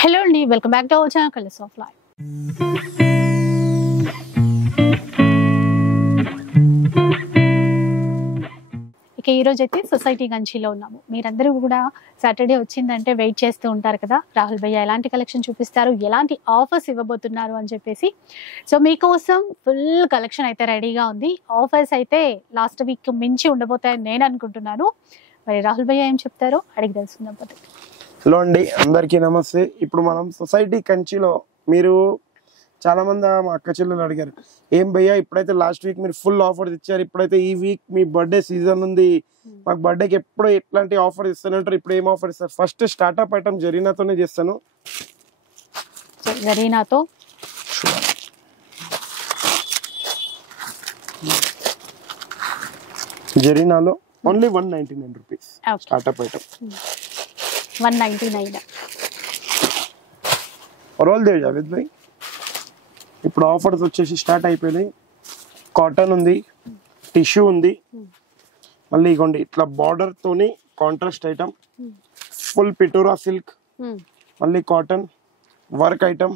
Hello అండి, welcome back to our channel colours of life. ఇక ఈ రోజు అయితే సొసైటీ కంచిలో ఉన్నాము. మీరందరూ కూడా సాటర్డే వచ్చిందంటే వెయిట్ చేస్తూ ఉంటారు కదా, రాహుల్ భయ్య ఎలాంటి కలెక్షన్ చూపిస్తారు, ఎలాంటి ఆఫర్స్ ఇవ్వబోతున్నారు అని చెప్పేసి. సో మీకోసం ఫుల్ కలెక్షన్ అయితే రెడీగా ఉంది. ఆఫర్స్ అయితే లాస్ట్ వీక్ మించి ఉండబోతాయని నేను అనుకుంటున్నాను. మరి రాహుల్ భయ్య ఏం చెప్తారో అడిగి తెలుసుకుందాం. హలో అండి, అందరికీ నమస్తే. ఇప్పుడు మనం సొసైటీ కంచిలో మీరు చాలా మంది మా అక్క చెల్లెలు అడిగారు, ఏం భయ్యా ఇప్పుడైతే లాస్ట్ వీక్ మీరు ఫుల్ ఆఫర్స్ ఇచ్చారు, ఇప్పుడైతే ఈ వీక్ మీ బర్త్డే సీజన్ ఉంది, మాకు బర్త్డేకి ఎప్పుడు ఎట్లాంటి ఆఫర్ ఇస్తానంటారు, ఇప్పుడు ఏం ఆఫర్ ఇస్తారు? ఫస్ట్ స్టార్ట్అప్ ఐటమ్ జరీనాతోనే చేస్తాను. జరీనాతో జరీనాలో only 199 rupees startup item. 199 roll దే జావేద్ భాయ్. ఇప్పుడు ఆఫర్స్ వచ్చేసి స్టార్ట్ అయిపోయినాయి. కాటన్ ఉంది, టిష్యూ ఉంది, మళ్ళీ ఇగోండి ఇట్లా బార్డర్ తోని కాంట్రాస్ట్ ఐటమ్, ఫుల్ పిటోరా సిల్క్, మళ్ళీ cotton work item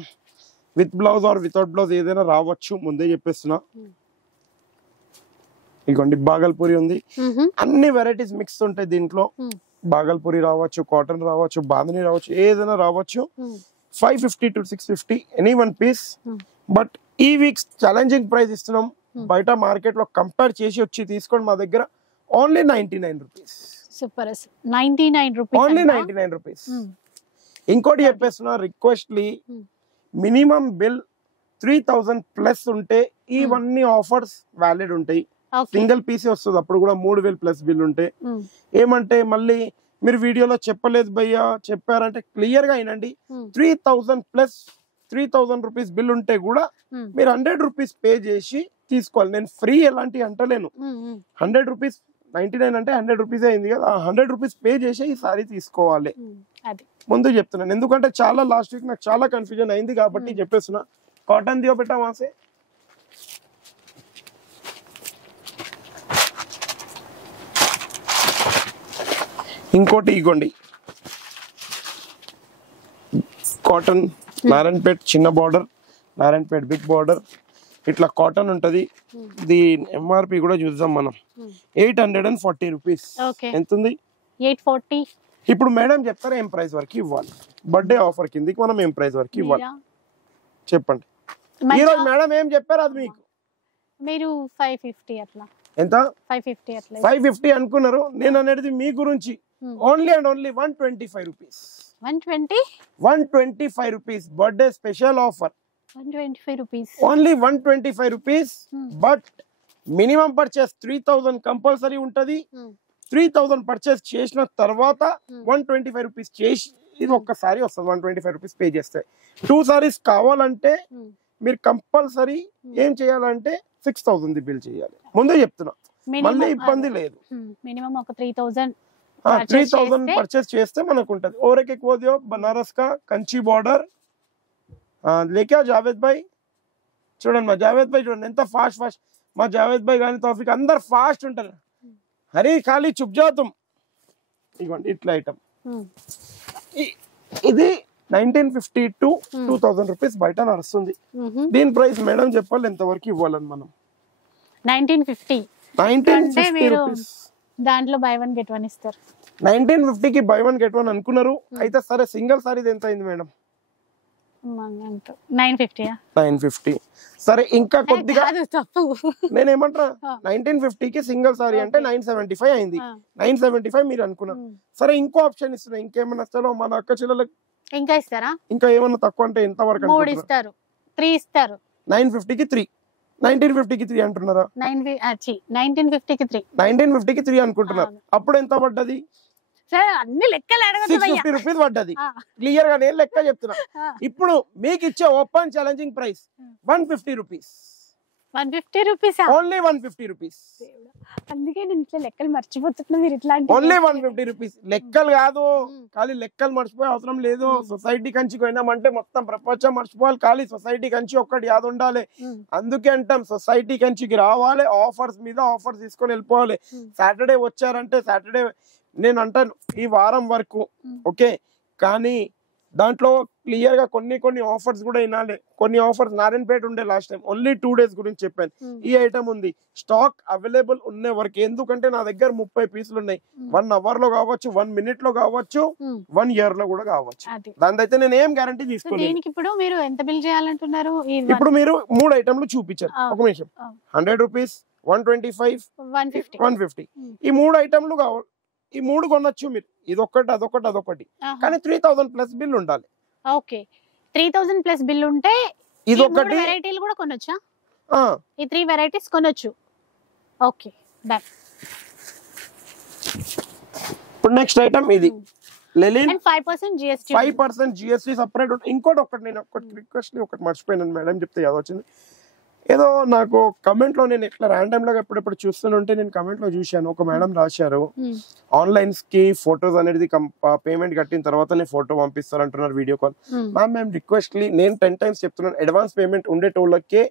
with blouse or without blouse ఏదైనా రావచ్చు, ముందే చెప్పేస్తున్నా. ఇగోండి బాగల్పూరి ఉంది, అన్ని వెరైటీస్ మిక్స్ ఉంటాయి దీంట్లో. బాగల్పూరి రావచ్చు, కాటన్ రావచ్చు, బాంధని రావచ్చు, ఏదైనా రావచ్చు. 550 to 650 any one piece. But ఈ వీక్స్ ఛాలెంజింగ్ ప్రైస్ ఇస్తున్నాం. బయట మార్కెట్ లో కంపేర్ చేసి వచ్చి తీసుకోండి మా దగ్గర. Only 99 rupees. Super. 99 rupees, only 99 rupees. ఇంకోటి చెప్పేస్తున్నా, రిక్వెస్ట్లీ మినిమం బిల్ 3000 ప్లస్ ఉంటే ఇవన్నీ ఆఫర్స్ వ్యాలిడ్ ఉంటాయి. సింగిల్ పీసే వస్తుంది, అప్పుడు కూడా 3000 ప్లస్ బిల్ ఉంటే. ఏమంటే మళ్ళీ మీరు వీడియోలో చెప్పలేదు భయ్యా, చెప్పారంటే క్లియర్ గా అయినండి. 3000 ప్లస్ 3000 రూపీస్ బిల్ ఉంటే కూడా మీరు 100 రూపీస్ పే చేసి తీసుకోవాలి. నేను ఫ్రీ ఎలాంటి అంటలేను. 100 రూపీస్ 99 అంటే 100 రూపీస్ అయింది కదా, 100 రూపీస్ పే చేసి ఈ సారీ తీసుకోవాలి. ముందు చెప్తున్నాను, ఎందుకంటే చాలా లాస్ట్ వీక్ నాకు చాలా కన్ఫ్యూజన్ అయింది కాబట్టి చెప్పేస్తున్నా. Cotton దియో beta వాసే. ఇంకోటి ఇగోండి కాటన్ నారాయణపేట్ చిన్న బార్డర్, నారాయణపేట్ బిగ్ బార్డర్, ఇట్లా కాటన్ ఉంటది. దీని ఎంఆర్పి కూడా చూద్దాం మనం. 840 రూపీస్. ఎంత ఉంది? 840. ఇప్పుడు మేడం చెప్తారా ఏం ప్రైస్ వరకు ఇవ్వాలి? బర్త్డే ఆఫర్ కిందకి మనం ఏం ప్రైస్ వరకు ఇవ్వాలి చెప్పండి. ఈ రోజు మేడం ఏం చెప్పారు అది మీకు? మీరు 550 అట్లా. ఎంత? 550 అట్లా. 550 అనుకున్నారు. నేను అనేది మీ గురించి. Only and only 125 rupees. 125 rupees birthday special offer. 125 rupees. Only 125 rupees. But minimum purchase 3000 compulsory ఉంటది. 3000 పర్చేస్ చేసిన తర్వాత 125 రూపీస్ చేసి ఇది ఒక్కసారి వస్తుంది. 125 రూపీస్ పే చేస్తే 2 సారీస్ కావాలంటే మీరు కంపల్సరీ ఏం చేయాలంటే 6000 బిల్ చేయాలి. ముందే చెప్తున్నా, మళ్ళీ ఇబ్బంది లేదు. మినిమం ఒక 3000 परचेस చేస్తే మనకు ఉంటది. और एक वो दियो बनारस का कंची बॉर्डर लेके आओ जावेद भाई. చూడండి మా జావేద్ భాయ్, చూడండి ఎంత ఫాస్ట్ ఫాస్ట్. మా జావేద్ భాయ్ కానీ తౌఫిక్ అందరు ఫాస్ట్ ఉంటారు. హరి ఖాళీ చుప్ జాతుం. ఇగోండి ఇట్లా ఐటమ్. ఇది 1950 to 2000 రూపీస్ బయట నడుస్తుంది. దీని ప్రైస్ మేడం చెప్పాలి ఎంత వరకు ఇవ్వాలని మనం. 1950 రూపీస్. దాంట్లో బై 1 గెట్ 1 ఇస్తారు. 1950 కి బై 1 గెట్ 1 అనుకున్నారు. అయితే సరే సింగిల్ సారీ ఎంత అయింది మేడం? 950. సరే ఇంకా కొద్దిగా నేనేమంటా, 1950 కి సింగిల్ సారీ అంటే 975 అయింది. 975 మీరు అనుకున్నారు. సరే ఇంకో ఆప్షన్ ఇస్తున్నా, ఇంకేమన్నా ఇస్తారో మన అక్క చెల్లెలకు ఇంకా ఇస్తారా? ఇంకా ఏమన్నా తక్కువ అంటే ఎంత వరకు? 3 ఇస్తారు, 3 ఇస్తారు. 950 కి 3, 1950 కి 3 అంటున్నారా? 1950 కి 3, 1950 కి 3 అనుకుంటున్నారు. అప్పుడు ఎంత పడ్డది? అన్ని లెక్కలు 650 రూపీస్ పడ్డది. క్లియర్ గా నేను లెక్క చెప్తున్నా. ఇప్పుడు మీకు ఇచ్చే open challenging price 150 rupees. 150 rupees, only 150 rupees. అందుకే నేను ఇట్లా లెక్కలు మర్చిపోతున్నా. మీరు ఇట్లాంటి ఓన్లీ 150 రూపీస్. లెక్కలు కాదు, ఖాళీ లెక్కలు మర్చిపోయే అవసరం లేదు. సొసైటీ కంచి పోయినామంటే మొత్తం ప్రపంచం మర్చిపోవాలి, ఖాళీ సొసైటీ కంచి ఒక్కటి యాద ఉండాలి. అందుకే అంటాం సొసైటీ కంచికి రావాలి, ఆఫర్స్ మీద ఆఫర్స్ తీసుకొని వెళ్ళిపోవాలి. సాటర్డే వచ్చారంటే సాటర్డే నేను అంటాను ఈ వారం వరకు ఓకే, కానీ దాంట్లో క్లియర్ గా కొన్ని ఆఫర్స్ కూడా వినాలి. కొన్ని ఆఫర్స్ నారాయణపేట ఉండే లాస్ట్ టైం, ఓన్లీ 2 days గురించి చెప్పాను. ఈ ఐటమ్ ఉంది, స్టాక్ అవైలబుల్ ఉన్న వరకు. ఎందుకంటే నా దగ్గర 30 పీసులు ఉన్నాయి. 1 hour లో కావచ్చు, 1 minute లో కావచ్చు, 1 year లో కూడా కావచ్చు. దానిదైతే నేను ఏం గ్యారంటీ తీసుకోలేదు. ఇప్పుడు మీరు ఎంత బిల్ చేయాలంటున్నారు? ఇప్పుడు మీరు 3 ఐటమ్లు చూపించారు. ఒక నిమిషం. 100 రూపీస్, 125, 150 ఈ 3 ఐటమ్లు కావాలి. ఈ 3 కొనొచ్చు మీరు. ఇదొక్కటి, అదొకటి. కానీ 3000 ప్లస్ బిల్ ఉండాలి. ఓకే, 3000 ప్లస్ బిల్ ఉంటే ఇదొకటి వెరైటీలు కూడా కొనొచ్చా? ఈ 3 వెరైటీస్ కొనొచ్చు. Okay, done. ఇప్పుడు నెక్స్ట్ ఐటమ్ ఇది లెలిన్. 5% GST. 5% GST separate. ఇంకోటి నేను రిక్వెస్ట్ ఒకటి మర్చిపోయాను మేడం, చెప్తే యాద వచ్చింది. ఏదో నాకు కమెంట్ లో నేను ఇట్లా ర్యాండమ్ లాగా ఎప్పుడెప్పుడు చూస్తుంటే నేను కమెంట్ లో చూశాను. ఒక మేడం రాశారు, ఆన్లైన్స్ కి ఫోటోస్ అనేది పేమెంట్ కట్టిన తర్వాతనే ఫోటో పంపిస్తారు అంటున్నారు వీడియో కాల్. మ్యామ్ రిక్వెస్ట్లీ నేను 10 times చెప్తున్నాను, అడ్వాన్స్ పేమెంట్ ఉండేటోళ్ళకే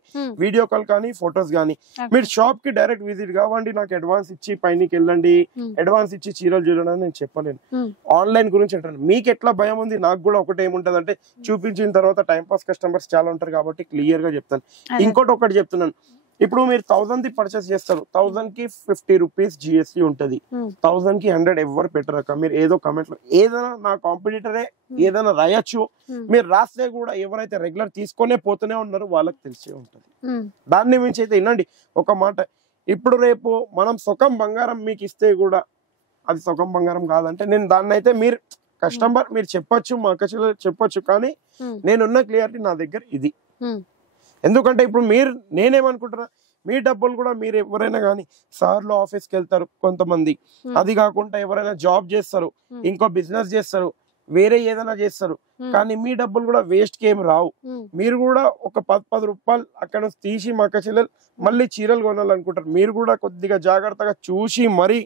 వీడియో కాల్ కానీ ఫోటోస్ కానీ. మీరు షాప్ కి డైరెక్ట్ విజిట్ కావండి, నాకు అడ్వాన్స్ ఇచ్చి పైనకి వెళ్ళండి, అడ్వాన్స్ ఇచ్చి చీరలు చూడండి అని నేను చెప్పలేను. ఆన్లైన్ గురించి అంటాను. మీకు ఎట్లా భయం ఉంది, నాకు కూడా ఒకటి ఏముంటది అంటే చూపించిన తర్వాత టైం పాస్ కస్టమర్స్ చాలా ఉంటారు కాబట్టి క్లియర్ గా చెప్తాను. ఇంకోటి ఒకటి చెప్తున్నాను, ఇప్పుడు మీరు 1000 పర్చేస్ చేస్తారు, 1000 కి 50 రూపీస్ GST ఉంటది. 1000 కి 100 ఎవరు పెట్టరక. మీరు ఏదో కమెంట్ లో ఏదైనా నా కాంపిటీటరే ఏదైనా రాయొచ్చు. మీరు రాస్తే కూడా ఎవరైతే రెగ్యులర్ తీసుకునే పోతూనే ఉన్నారో వాళ్ళకి తెలిసే ఉంటది. దాన్ని మించి అయితే వినండి ఒక మాట, ఇప్పుడు రేపు మనం సుఖం బంగారం మీకు ఇస్తే కూడా అది సుఖం బంగారం కాదంటే నేను దాన్ని అయితే మీరు కస్టమర్ మీరు చెప్పొచ్చు, మా అక్క చెప్పొచ్చు, కానీ నేనున్న క్లియారిటీ నా దగ్గర ఇది. ఎందుకంటే ఇప్పుడు నేనేమనుకుంటున్నా, మీ డబ్బులు కూడా మీరు ఎవరైనా కానీ సార్లు ఆఫీస్కి వెళ్తారు కొంతమంది, అది కాకుండా ఎవరైనా జాబ్ చేస్తారు, ఇంకో బిజినెస్ చేస్తారు, వేరే ఏదైనా చేస్తారు, కానీ మీ డబ్బులు కూడా వేస్ట్ కి ఏమి రావు. మీరు కూడా ఒక 10 రూపాయలు అక్కడ తీసి మా అక్క చెల్లెలు మళ్ళీ చీరలు కొనాలనుకుంటారు. మీరు కూడా కొద్దిగా జాగ్రత్తగా చూసి మరీ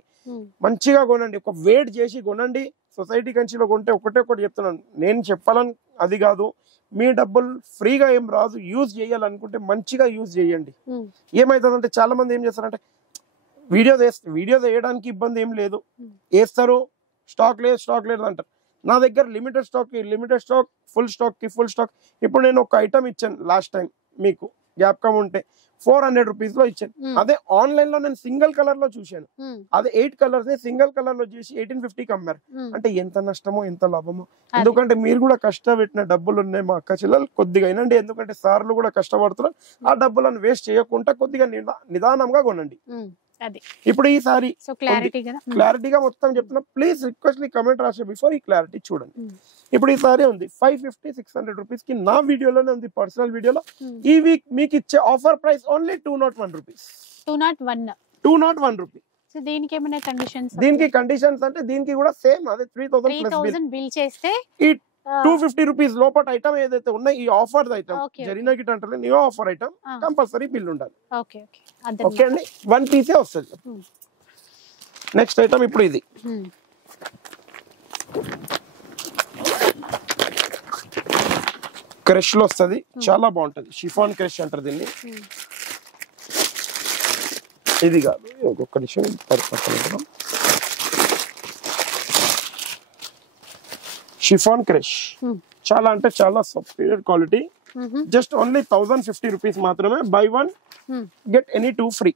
మంచిగా కొనండి, ఒక వెయిట్ చేసి కొనండి. సొసైటీ కంచిలో కొంటే ఒకటి చెప్తున్నాను, నేను చెప్పాలని అది కాదు, మీ డబ్బులు ఫ్రీగా ఏం రాదు. యూజ్ చేయాలనుకుంటే మంచిగా యూజ్ చేయండి. ఏమైతుందంటే చాలా మంది ఏం చేస్తారంటే వీడియో వేయడానికి ఇబ్బంది ఏం లేదు, వేస్తారు, స్టాక్ లేదు అంటారు. నా దగ్గర లిమిటెడ్ స్టాక్, ఫుల్ స్టాక్. ఇప్పుడు నేను ఒక ఐటమ్ ఇచ్చాను లాస్ట్ టైం, మీకు జ్ఞాపకం ఉంటే 400 రూపీస్ లో ఇచ్చాను. అదే ఆన్లైన్ లో నేను సింగిల్ కలర్ లో చూశాను, అదే 8 కలర్స్ సింగిల్ కలర్ లో చేసి 1850 అమ్మారు. అంటే ఎంత నష్టమో ఎంత లాభమో. ఎందుకంటే మీరు కూడా కష్టపెట్టిన డబ్బులు ఉన్నాయి మా అక్క చెల్లెలు, కొద్దిగా అయినండి. ఎందుకంటే సార్లు కూడా కష్టపడుతున్నారు, ఆ డబ్బులను వేస్ట్ చేయకుండా కొద్దిగా నిదానంగా కొనండి. ఇప్పుడు ఈసారి క్లారిటీగా మొత్తం చెప్తున్నా, ప్లీజ్ రిక్వెస్ట్లీ కమెంట్ రాసే బిఫోర్ ఈ క్లారిటీ చూడండి. ఇప్పుడు ఈసారి ఉంది 550-600 రూపీస్ కి, నా వీడియోలోనే ఉంది, పర్సనల్ వీడియోలో. ఈ వీక్ మీకు ఇచ్చే offer price only 201 rupees. 201 rupees. దీనికి కండిషన్స్ అంటే దీనికి కూడా సేమ్ అదే 3000 బిల్ చేస్తే 250 రూపీస్ లోపల ఐటమ్ ఏదైతే ఉన్నాయి, ఈ ఆఫర్ ఐటమ్ జరిగిన గిట్ అంటే new offer item compulsory bill ఉండాలి. ఓకే అండి, 1 పీసే వస్తుంది. నెక్స్ట్ ఐటమ్ ఇప్పుడు ఇది క్రష్ లో వస్తుంది, చాలా బాగుంటది. షిఫాన్ క్రష్ అంటారు దీన్ని. ఇది కాదు, ఒక్కొక్క నిమిషం షిఫాన్ క్రష్ చాలా అంటే చాలా సపీరియర్ క్వాలిటీ. జస్ట్ ఓన్లీ 1050 రూపీస్ మాత్రమే. Buy 1 get any 2 free.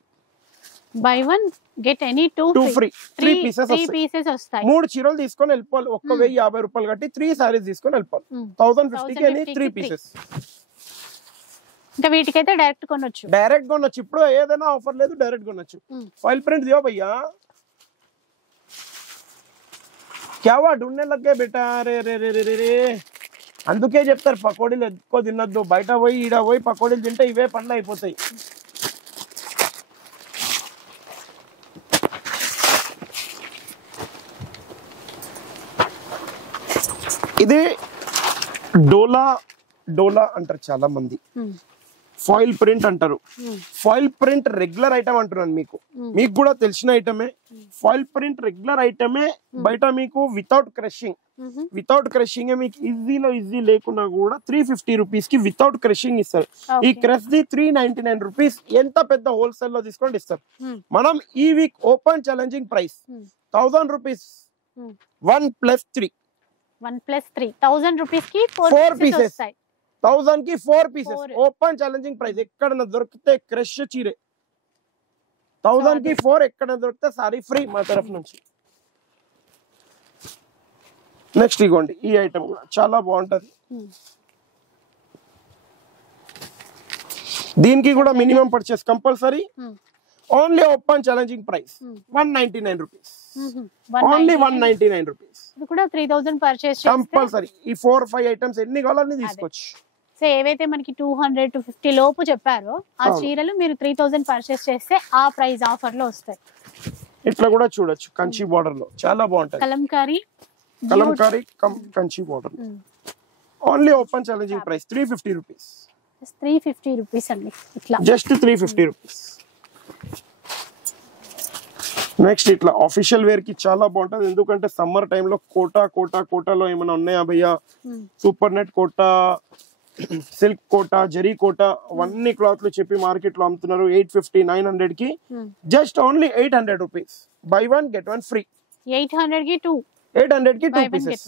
By 1 get any 2 free. 3 pieces వస్తాయి. 3 చీరలు తీసుకొని వెళ్ళిపోవాలి. 1050 రూపాయలు కట్టి 3 సారీస్ తీసుకొని వెళ్ళిపోవాలి. 1050 కి ఎనీ 3 పీసెస్. ఇంకా వీటికైతే డైరెక్ట్ కొనొచ్చు. ఇప్పుడు ఏదైనా ఆఫర్ లేదు, డైరెక్ట్ కొనొచ్చు. ఫాయిల్ ప్రింట్ దియో భయ్యా, क्या हुआ ढूंढने लग गए बेटा? अरे रे रे रे रे అందుకే చెప్తారు పకోడీలు ఎక్కువ తినొద్దు. బయట పోయి ఈడ పోయి పకోడీలు తింటే ఇవే పనులు అయిపోతాయి. ఇది డోలా అంటారు చాలా మంది, ఫాయిల్ ప్రింట్ అంటారు. ఫాయిల్ ప్రింట్ రెగ్యులర్ ఐటమ్ అంటున్నాను, మీకు కూడా తెలిసిన ఐటమే. ఫాయిల్ ప్రింట్ రెగ్యులర్ ఐటమే. బయట మీకు వితౌట్ క్రషింగ్ మీకు ఈజీ లేకున్నా కూడా 350 రూపీస్ కి వితౌట్ క్రషింగ్ ఇస్తారు. ఈ క్రష్ ది 399 రూపీస్. ఎంత పెద్ద హోల్సేల్ లో తీసుకొని ఇస్తారు. మనం ఈ week open challenging price 1000 rupees 1 + 3 1+3 1000 rupees కి 4 4 పీసెస్ pieces. వస్తాయి. 1000 కి 4 పీసెస్. 4. Open challenging price. ఎక్కడ దొరికితే క్రష్ చీరే 1000 కి 4 ఎక్కడ దొరికితే సారీ ఫ్రీ మా తరఫు నుంచి. నెక్స్ట్ ఇగోండి ఈ ఐటమ్ కూడా చాలా బాగుంటది. దీనికి కూడా minimum purchase compulsory. Only open challenging price 199 rupees. Only 199 rupees. ఇది కూడా 3000 పర్చేస్ కంపల్సరీ. ఈ 4-5 ఐటమ్స్ ఎన్ని కావాలని తీసుకోవచ్చు. సో ఏవైతే మనకి 200 to 50 లోపు చెప్పారో ఆ చీరలు మీరు 3000 పర్చేస్ చేస్తే ఆ ప్రైస్ ఆఫర్ లో వస్తాయి. ఇట్లా కూడా చూడొచ్చు కంచి బోర్డర్ లో చాలా బాగుంటది. Kalamkari Kanchi border. Only open challenging price 350 rupees. 350 rupees అండి. ఇట్లా జస్ట్ 350 రూపీస్. నెక్స్ట్ ఇట్లా ఆఫీషియల్ వేర్ కి చాలా బాగుంటది. ఎందుకంటే సమ్మర్ టైంలో కోటాలో ఏమైనా ఉన్నాయా భయ్యా? Super net Kota, silk Kota, zari Kota అవన్నీ క్లాత్ లు చెప్పి మార్కెట్ లో అమ్ముతున్నారు 850 900 కి. Just only 800 rupees. Buy 1 get 1 free. 800 కి 2. 800 కి 2 పీసెస్.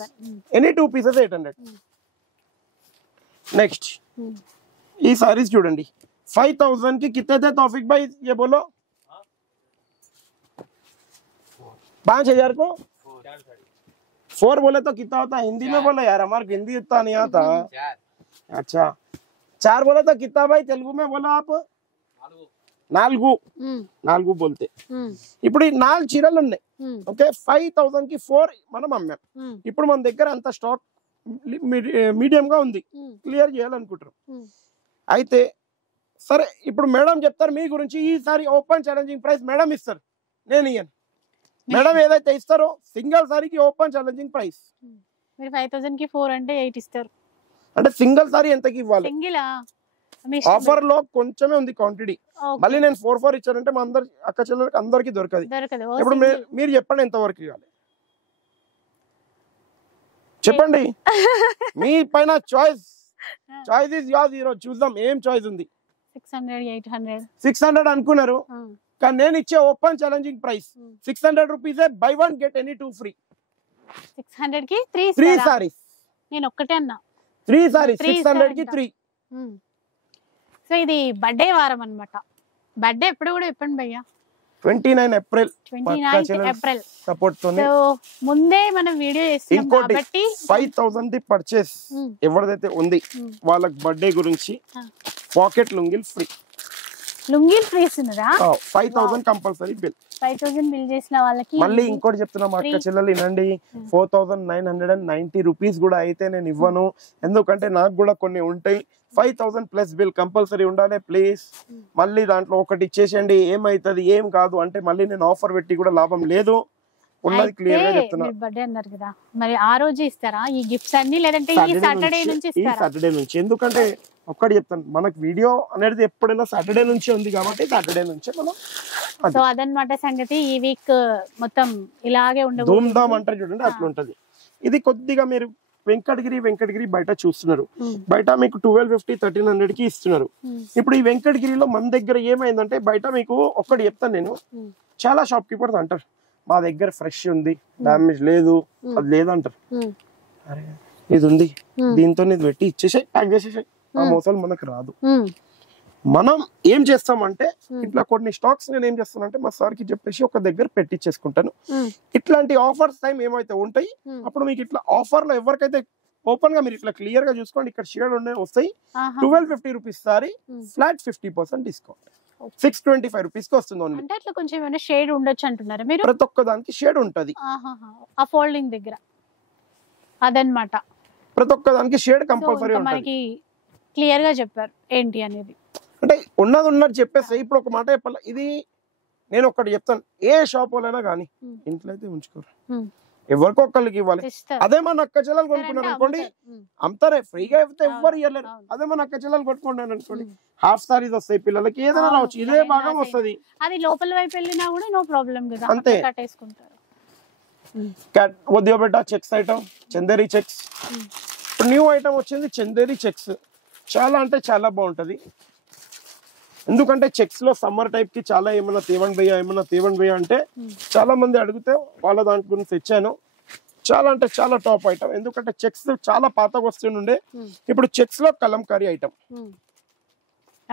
Any 2 pieces 800. నెక్స్ట్ ఈ సారీస్ చూడండి 5000 की कितने थे तौफिक भाई ये बोलो? 5000 को 4 बोले तो कितना होता है? हिंदी में बोलो यार, हमारे हिंदी इतना नहीं आता. अच्छा 4 बोले तो कितना भाई? तेलुगु में बोलो आप. 4 बोलते. ఇప్పుడు ఈ 4 చీరలు ఉన్నాయి. ఓకే 5000 కి 4 మనం అమ్మాం. ఇప్పుడు మన దగ్గర అంత స్టాక్ మీడియం గా ఉంది. క్లియర్ చేయాలనుకుంటారు. అయితే సరే ఇప్పుడు మేడం చెప్తారు మీ గురించి. ఈసారి ఓపెన్ ఛాలెంజింగ్ ప్రైస్ మేడం ఇస్తారు, నేను ఇయ్యను. మేడం ఏదైతే ఇస్తారో సింగిల్ సారీకి ఓపెన్ ఛాలెంజింగ్ ప్రైస్. మీరు 5000 కి 4 అంటే 8 ఇస్తారు. అంటే సింగిల్ సారీ ఎంతకి ఇవ్వాలి? సింగిల్ ఆఫర్ లో కొంచెమే ఉంది క్వాంటిటీ. మళ్ళీ నేను 4 ఇచ్చానంటే మా అందరి అక్క చెల్లెలకి అందరికి దొరకదు. ఇప్పుడు మీరు చెప్పండి ఎంత వరకు ఇవ్వాలి చెప్పండి. మీ పైన చాయిస్ ఇస్ యోర్స్. ఈరోజు చూద్దాం ఏం చాయిస్ ఉంది. 600 అనుకున్నారు కానీ నేను ఇచ్చే open challenging price 600 rupees. Buy 1 get any 2 free. 600 కి 3 సారీస్. నేను ఒక్కటే అన్నా 3 సారీస్ 600 కి 3. సో ఇది బర్త్డే వారం అన్నమాట. బర్త్డే ఎప్పుడు కూడా చెప్పండి భయ్యా? 29 ఏప్రిల్. 29 ఏప్రిల్ సపోర్ట్ తోనే. సో ముందే మనం వీడియో చేస్తున్నాం కాబట్టి 5000 ది పర్చేస్ ఎవరిదైతే ఉంది వాళ్ళకి బర్త్డే గురించి పాకెట్ లుంగిల్ ఫ్రీ. లుంగిల్ ఫ్రీ ఇస్తున్నారా? 5000 కంపల్సరీ బిల్. 5000 బిల్ చేసిన వాళ్ళకి మళ్ళీ ఇంకోటి చెప్తున్నా మా అక్క చెల్లెలు వినండి. 4990 రూపీస్ కూడా అయితే నేను ఇవ్వను. ఎందుకంటే నాకు కూడా కొన్ని ఉంటాయి. 5000 ప్లస్ బిల్ కంపల్సరీ ఉండాలి ప్లీజ్. మళ్ళీ దాంట్లో ఒకటి ఇచ్చేసేయండి ఏమైతుంది ఏం కాదు అంటే మళ్ళీ నేను ఆఫర్ పెట్టి కూడా లాభం లేదు. ఉన్నది క్లియర్ గా చెప్తున్నా. బర్త్డే అన్నారు కదా మరి ఆ రోజు ఇస్తారా ఈ గిఫ్ట్స్ అన్ని లేదంటే ఈ సాటర్డే నుంచి ఇస్తారా? ఈ సాటర్డే నుంచి. ఎందుకంటే ఒక్కటి చెప్తాను మనకు వీడియో అనేది ఎప్పుడైనా సాటర్డే నుంచి ఉంది కాబట్టి సాటర్డే నుంచి మనం. సో అదనమాట సంగతి. ఈ వీక్ మొత్తం ఇలాగే ఉండదు. ధూమ్ ధామ్ అంటారు చూడండి అట్లా ఉంటది. ఇది కొద్దిగా మీరు వెంకటగిరి బయట చూస్తున్నారు. బయట మీకు 1250 1300 కి ఇస్తున్నారు. ఇప్పుడు ఈ వెంకటగిరిలో మన దగ్గర ఏమైందంటే బయట మీకు ఒక్కటి చెప్తాను నేను. చాలా షాప్ కీపర్స్ అంటారు మా దగ్గర ఫ్రెష్ ఉంది డామేజ్ లేదు అది లేదంటారు. అరే ఇది ఉంది దీంతో ఇది పెట్టి ఇచ్చేసాయి ప్యాక్ చేసేసాయి. ఆ మోసాలు మనకు రాదు. మనం ఏం చేస్తామంటే ఇట్లా కొన్ని స్టాక్స్ నేను ఏం చేస్తానంటే మా సార్ కి చెప్పేసి ఒక దగ్గర పెట్టించేసుకుంటాను. ఇట్లాంటి ఆఫర్స్ టైం ఏమైతే ఉంటాయి అప్పుడు మీకు ఇట్లా ఆఫర్ లో ఎవరికైతే ఓపెన్ గా మీరు ఇట్లా క్లియర్ గా చూసుకోండి. ఇక్కడ షేడ్ ఉండే వస్తాయి 1250 rupees sorry flat 50% discount 625 rupees కి వస్తుంది. ఓన్లీ అంటే అట్లా కొంచెం ఏమైనా షేడ్ ఉండొచ్చు అంటున్నారా మీరు? ప్రతి ఒక్క దానికి షేడ్ ఉంటది ఆ ఫోల్డింగ్ దగ్గర అదనమాట. ప్రతి ఒక్క దానికి షేడ్ కంపల్సరీ ఉంటది. మనకి క్లియర్ గా చెప్పారు ఏంటి అనేది. అంటే ఉన్నది చెప్పేస్తే ఇప్పుడు ఒక మాట చెప్పాలి. ఇది నేను ఒకటి చెప్తాను ఏ షాప్ వాళ్ళైనా కానీ ఇంట్లో అయితే ఉంచుకోరు ఎవరికో ఒక్కరికి ఇవ్వాలి. అదే మన అక్క చెల్లెలు కొనుక్కున్నారు అనుకోండి అమ్ముతారే ఫ్రీగా అయితే ఎవ్వరు ఇవ్వలేరు. అదే మన అక్క చెల్లెలు కొట్టుకున్నాను అనుకోండి హాఫ్ సారీస్ వస్తాయి పిల్లలకి ఏదైనా రావచ్చు. ఇదే భాగం వస్తుంది. అది లోపల వైపు వెళ్ళినా కూడా నో ప్రాబ్లం కదా అంతే. కట్టేసుకుంటారు. వద్దు beta checks item Chanderi checks. ఇప్పుడు న్యూ ఐటమ్ వచ్చింది చందేరి చెక్స్. చాలా అంటే చాలా బాగుంటది. ఎందుకంటే చెక్స్ లో సమ్మర్ టైప్ కి చాలా ఏమన్నా తేవండి భయ్యా అంటే చాలా మంది అడిగితే వాళ్ళ దాని గురించి తెచ్చాను. చాలా అంటే చాలా టాప్ ఐటమ్. ఎందుకంటే చెక్స్ చాలా పాతగా వస్తుండే, ఇప్పుడు చెక్స్ లో Kalamkari item.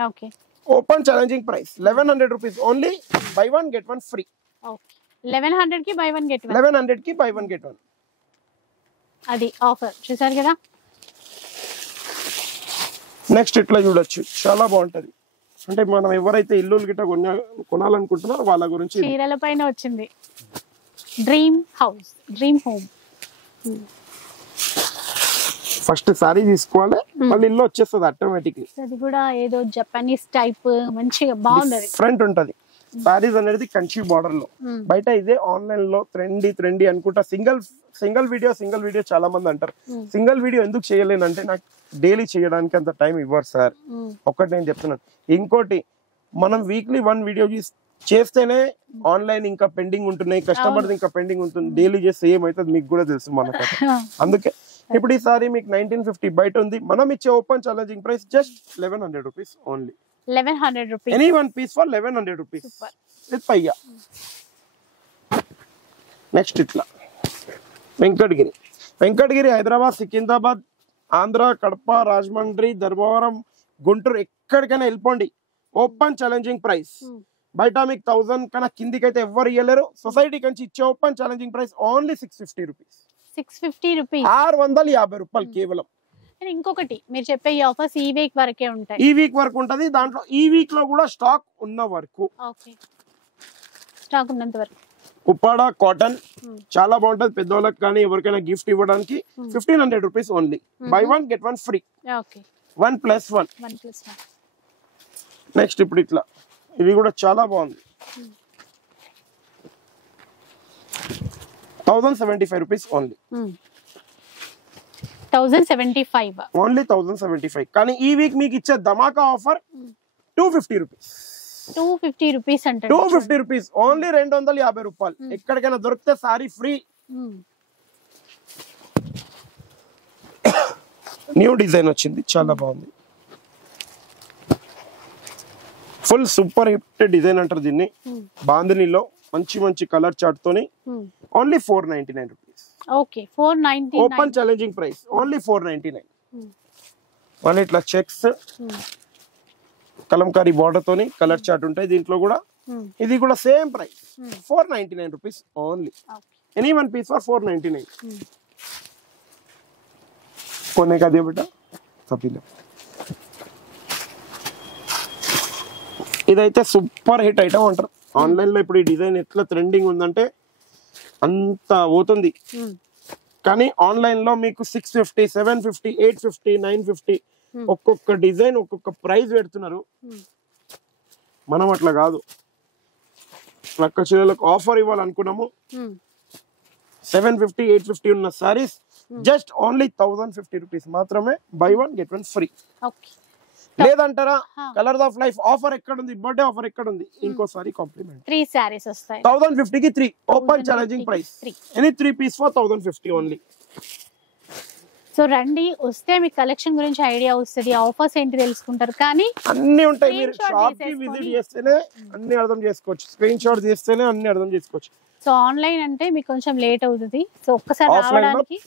Okay, open challenging price 1100 rupees only. Buy 1 get 1 free. Okay, 1100 కి బై 1 గెట్ 1. 1100 కి బై 1 get 1. అది ఆఫర్ చూసారు కదా. నెక్స్ట్ ఇట్లా చూడొచ్చు, చాలా బాగుంటది. అంటే మనం ఎవరైతే ఇల్లు గిట్ట కొనాలనుకుంటున్నారో వాళ్ళ గురించి. చీరల పైన వచ్చింది dream house, dream home. First sorry తీసుకోవాలి, మళ్ళీ ఇల్లు వచ్చేస్తుంది ఆటోమేటిక్లీ. అది కూడా ఏదో జపనీస్ టైప్ మంచిగా బాగుంది. ఫ్రంట్ ఉంటది సారీస్ అనేది కంచి బార్డర్ లో. బయట ఇదే ఆన్లైన్ లో ట్రెండీ అనుకుంటా. సింగిల్ వీడియో చాలా మంది అంటారు. సింగిల్ వీడియో ఎందుకు చేయలేనంటే నాకు డైలీ చేయడానికి అంత టైం ఇవ్వరు సార్, ఒక్కటి నేను చెప్తున్నాను. ఇంకోటి, మనం వీక్లీ 1 వీడియో చేస్తేనే ఆన్లైన్ ఇంకా పెండింగ్ ఉంటున్నాయి, కస్టమర్స్ ఇంకా పెండింగ్ ఉంటుంది. డైలీ చేస్తే ఏమైతుంది మీకు కూడా తెలుసు మనకు. అందుకే ఇప్పుడు ఈ సారీ మీకు 1950 బయట ఉంది, మనం ఇచ్చే open challenging price just 1100 rupees only. 1100 rupees. Any one piece for 1100 rupees. Super. With payya. Next itla. Venkatagiri, Hyderabad, Secunderabad, Andhra, Kadapa, Rajahmundry, Dharmavaram, Guntur, ekkadikana elpondi. Open challenging price. Baita meeku 1000 kana kindiki aithe evvaru iyaleru. Society kanchi iche open challenging price only 650 rupees. 650 rupees. 650 రూపాయలు కేవలం. ఇంకొకటి మీరు చెప్పే ఈ offers ఈ week వరకే ఉంటాయి. ఈ వీక్ వరకు ఉంటది. దాంట్లో ఈ వీక్ లో కూడా స్టాక్ ఉన్న వరకు. ఓకే, స్టాక్ ఉన్నంత వరకు. ఉప్పాడ కాటన్ చాలా బాగుంటది, పెద్దవాళ్ళకి కానీ ఎవరికైనా గిఫ్ట్ ఇవ్వడానికి. 1500 rupees only. Buy 1 get 1 free. Okay, 1+1. Next ఇప్పుడు ఇట్లా, ఇది కూడా చాలా బాగుంది. 1075 రూపీస్ ఓన్లీ. 1075 ఓన్లీ 1075. కానీ ఈ వీక్ మీకు ఇచ్చే ధమాకా ఆఫర్ 250 రూపీస్. 250 రూపీస్ అంటే 250 రూపీస్ ఓన్లీ. 250 రూపాయలు. ఎక్కడికైనా దొరికితే సారీ ఫ్రీ. న్యూ డిజైన్ వచ్చింది, చాలా బాగుంది. ఫుల్ సూపర్ హిట్ డిజైన్ అంటారు దీన్ని. బాందినీలో మంచి కలర్ చార్ట్ తోని only 499 rupees. Okay, 499. Open challenging price only 499. మళ్ళీ ఇట్లా చెక్స్ కలంకారీ బార్డర్ తోని కలర్ చార్ట్ ఉంటాయి దీంట్లో కూడా. ఇది కూడా same price 499 rupees only. Any one piece for 499. కొనే కదే బేటా తప్పిలే. ఇదైతే సూపర్ హిట్ ఐటమ్ అంటారు ఆన్లైన్ లో. ఇప్పుడు ఈ డిజైన్ ఎట్లా ట్రెండింగ్ ఉందంటే అంత పోతుంది. కానీ ఆన్లైన్ లో మీకు 650, 750, 850, 950 ఒక్కొక్క డిజైన్ ఒక్కొక్క ప్రైస్ పెడుతున్నారు. మనం అట్లా కాదు. అక్క చీరలకు ఆఫర్ ఇవ్వాలనుకున్నాము. 750, 850 ఉన్న సారీస్ జస్ట్ ఓన్లీ 1050 రూపీస్ మాత్రమే. Buy 1 get 1 free. లేదంటారా కలర్స్ ఆఫ్ లైఫ్ ఆఫర్ ఎక్కడుంది, బర్త్డే ఆఫర్ ఎక్కడుంది? ఇంకోసారి కాంప్లిమెంట్ 3 సారీస్ వస్తాయి. 1050 కి 3 open challenging price. Any 3 piece for 1050 only. So రండి, వస్తే మీకు కలెక్షన్ గురించి ఐడియా వస్తుంది, ఆఫర్స్ ఏంటి తెలుసుకుంటారు. కానీ అన్ని ఉంటాయి. మీరు షాప్ కి విజిట్ చేస్తేనే అన్ని అర్థం చేసుకోవచ్చు, స్క్రీన్ షాట్ చేస్తేనే అన్ని అర్థం చేసుకోవచ్చు. సో ఆన్లైన్ అంటే మీకు కొంచెం లేట్ అవుతుంది. సో ఒక్కసారి రావడానికి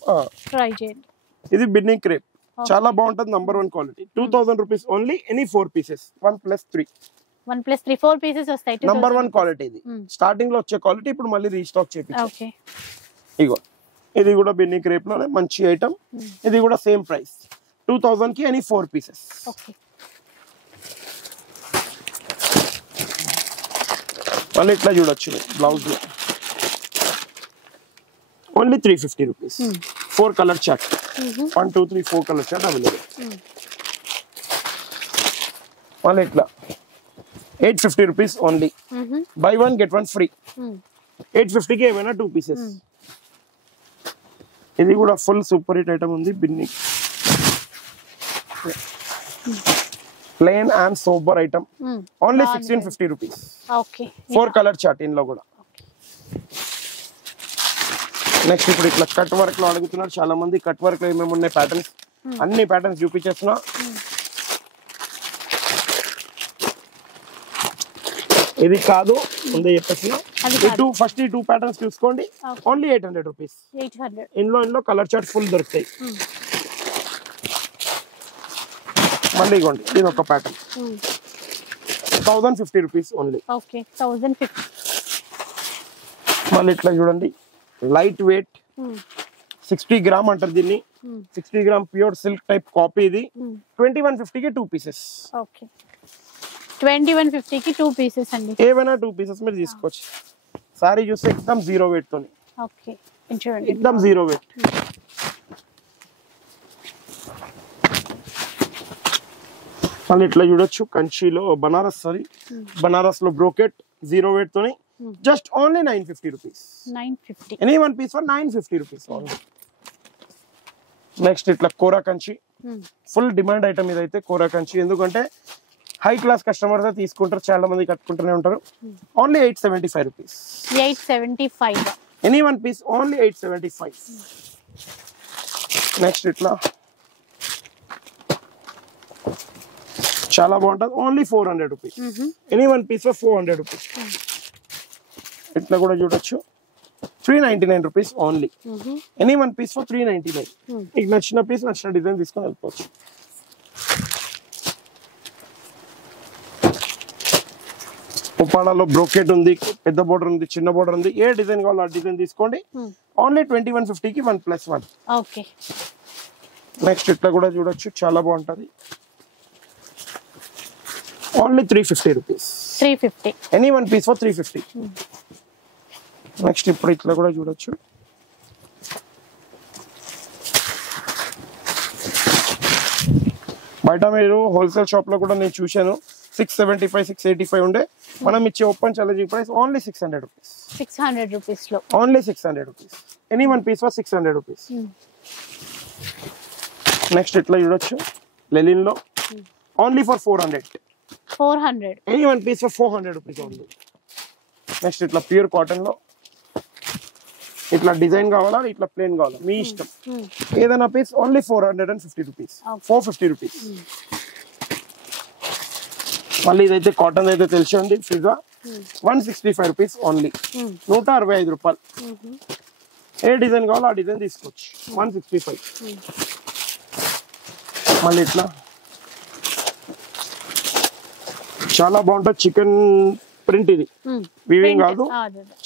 ట్రై చేయండి. ఇది బిన్నింగ్ క్రేప్, చాలా బాగుంటది. #1 quality. 2000 rupees only. Any 4 pieces. 1+3. 1+3 4 pieces వస్తాయి. #1 క్వాలిటీ. ఇది స్టార్టింగ్ లో వచ్చే క్వాలిటీ, ఇప్పుడు మళ్ళీ రీస్టాక్ చేయించాం. ఓకే, ఇగో ఇది కూడా బిన్నింగ్ క్రేప్ లోనే మంచి ఐటమ్. ఇది కూడా సేమ్ ప్రైస్ 2000 కి. Any 4 pieces. ఓకే, మళ్ళీ ఇట్లా చూడొచ్చు బ్లౌజ్ లో only 350 rupees. 4 colour chart. 1 2 3 4 colour chart available. మళ్ళీ ఇట్లా 850 rupees only. Buy 1 get 1 free. 850 కి ఏమైనా 2 పీసెస్. ఇది కూడా ఫుల్ సూపర్ హిట్ ఐటమ్ ఉంది. Binny plain and super item only 1650 rupees. Okay, 4 colour chart ఇందులో కూడా. నెక్స్ట్ ఇప్పుడు ఇట్లా కట్ వర్క్ లో అడుగుతున్నారు చాలా మంది. కట్ వర్క్ లో ఏమేమి ఉన్నాయి ప్యాటర్న్స్, అన్ని ప్యాటర్న్స్ చూపించేస్తున్నా. ఇది కాదు ముందే చెప్పేసిన అది ఈ టూ ఫస్ట్ ఈ 2 ప్యాటర్న్స్ చూసుకోండి ఓన్లీ 800 రూపీస్ 800 ఇందులో కలర్ చార్ట్ ఫుల్ దొరుకుతాయి మళ్ళీ ఇగోండి ఇది ఒక ప్యాటర్న్ 1050 రూపీస్ ఓన్లీ ఓకే 1050 మళ్ళీ ఇట్లా చూడండి లైట్ వెయిట్ 60 గ్రామ్ అంటారు దీన్ని 60 gram pure silk type copy ఇది 2150 కి 2 పీసెస్ ఓకే 2150 కి 2 పీసెస్ అండి ఏవైనా 2 పీసెస్ మీరు తీసుకోవచ్చు సారీ చూస్తే ఎక్దమ్ జీరో వెయిట్ తోని ఓకే చూడండి ఎక్దమ్ జీరో వెయిట్ మళ్ళీ ఇట్లా చూడొచ్చు కంచిలో బనారస్ సారీ బనారస్ లో బ్రోకెట్ జీరో వెయిట్ తోని just only 950 rupees 950 any one piece for 950 rupees only next ఇట్లా Kora Kanchi full demand item ఇదైతే కోరా కంచి ఎందుకంటే హై క్లాస్ కస్టమర్స్ తీసుకుంటారు చాలా మంది కట్టుకుంటూనే ఉంటారు only 875 rupees 875 any one piece only 875 next ఇట్లా చాలా బాగుంటుంది only 400 rupees any one piece for 400 rupees ఇట్లా కూడా చూడొచ్చు 399 rupees only any one piece for 399 మీకు నచ్చిన పీస్ నచ్చిన డిజైన్ తీసుకొని వెళ్ళిపోవచ్చు ఉపాడాలో బ్రోకెట్ ఉంది పెద్ద బోర్డర్ ఉంది చిన్న బోర్డర్ ఉంది ఏ డిజైన్ కావాలో ఆ డిజైన్ తీసుకోండి ఓన్లీ 2150 కి 1+1 ఓకే నెక్స్ట్ ఇట్లా కూడా చూడొచ్చు చాలా బాగుంటది only 350 rupees 350 any one piece for 350 next ఇప్పుడు ఇట్లా కూడా చూడొచ్చు బయట మీరు హోల్సేల్ షాప్ లో కూడా నేను చూశాను 675 685 ఉండే మనం ఇచ్చే open challenging price only 600 rupees 600 rupees లో only 600 rupees any one piece for 600 rupees next ఇట్లా చూడొచ్చు లెలిన్ లో only for 400 any one piece for 400 rupees only next ఇట్లా ప్యూర్ కాటన్ లో ఇట్లా డిజైన్ కావాలా ఇట్లా ప్లేన్ కావాలా మీ ఇష్టం ఏదైనా పీస్ ఓన్లీ 450 రూపీస్ 450 రూపీస్ మళ్ళీ ఇదైతే కాటన్ అయితే తెలిసింది ఫిజా 165 రూపీస్ ఓన్లీ 165 రూపాయలు ఏ డిజైన్ కావాలో ఆ డిజైన్ తీసుకోవచ్చు 165 మళ్ళీ ఇట్లా చాలా బాగుంటుంది చికెన్ ప్రింట్ ఇది వీవింగ్ కాదు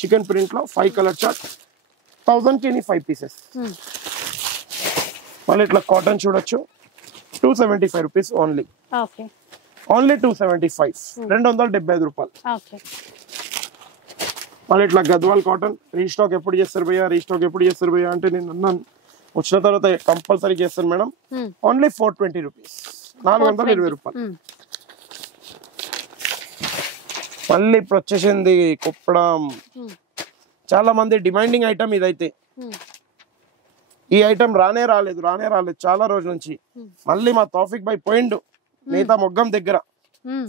చికెన్ ప్రింట్ లో 5 కలర్ చార్ట్ 1000 కి 5 పీసెస్ మళ్ళీ ఇట్లా కాటన్ చూడొచ్చు 275 రూపీస్ ఓన్లీ ఓన్లీ 275 275 రూపాయలు మళ్ళీ ఇట్లా గద్వాల్ కాటన్ రీస్టాక్ ఎప్పుడు చేస్తారు భయ్యా రీస్టాక్ ఎప్పుడు చేస్తారు భయ్యా అంటే నేను అన్నాను వచ్చిన తర్వాత కంపల్సరీ చేస్తాను మేడం ఓన్లీ 420 రూపీస్ 420 రూపాయలు మళ్ళీ ఇప్పుడు వచ్చేసింది కుప్పడం చాలా మంది డిమాండింగ్ ఐటమ్ ఇదైతే ఈ ఐటమ్ రానే రాలేదు చాలా రోజుల నుంచి మళ్ళీ మా తౌఫిక్ భాయ్ పోయిండు నేత మొగ్గం దగ్గర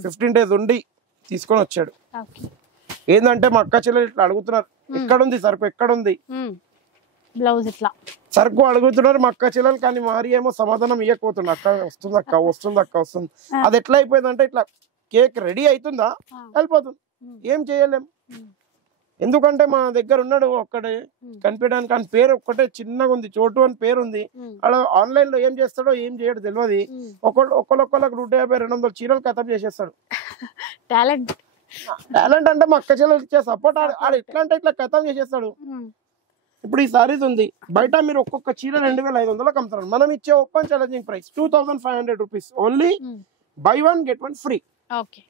15 డేస్ ఉండి తీసుకొని వచ్చాడు ఏంటంటే మా అక్క చెల్లెలు ఇట్లా అడుగుతున్నారు ఎక్కడుంది సరుకు ఎక్కడుంది బ్లౌజ్ ఇట్లా సరుకు అడుగుతున్నారు మా అక్క చెల్లెలు కానీ మరి ఏమో సమాధానం ఇవ్వకపోతున్నా అక్క వస్తుంది అది ఎట్లా అయిపోయిందంటే ఇట్లా కేక్ రెడీ అవుతుందా వెళ్ళిపోతుంది ఏం చేయలేం ఎందుకంటే మా దగ్గర ఉన్నాడు ఒక్కడే కనిపించడానికి అని పేరు ఒక్కటే చిన్నగా ఉంది చోటు అని పేరు ఉంది అలా ఆన్లైన్ లో ఏం చేస్తాడో ఏం చేయడు తెలియదు ఒక్కొక్కరికి 150 200 చీరలు కథం చేసేస్తాడు టాలెంట్ అంటే మా అక్క చెల్లెలు ఇచ్చే సపోర్ట్ ఆడు ఎట్లా అంటే ఇట్లా కథం చేసేస్తాడు ఇప్పుడు ఈ సారీస్ ఉంది బయట మీరు ఒక్కొక్క చీర 2500 అమ్ముతున్నారు మనం ఇచ్చే open challenging price 2500 rupees only buy 1 get 1 free okay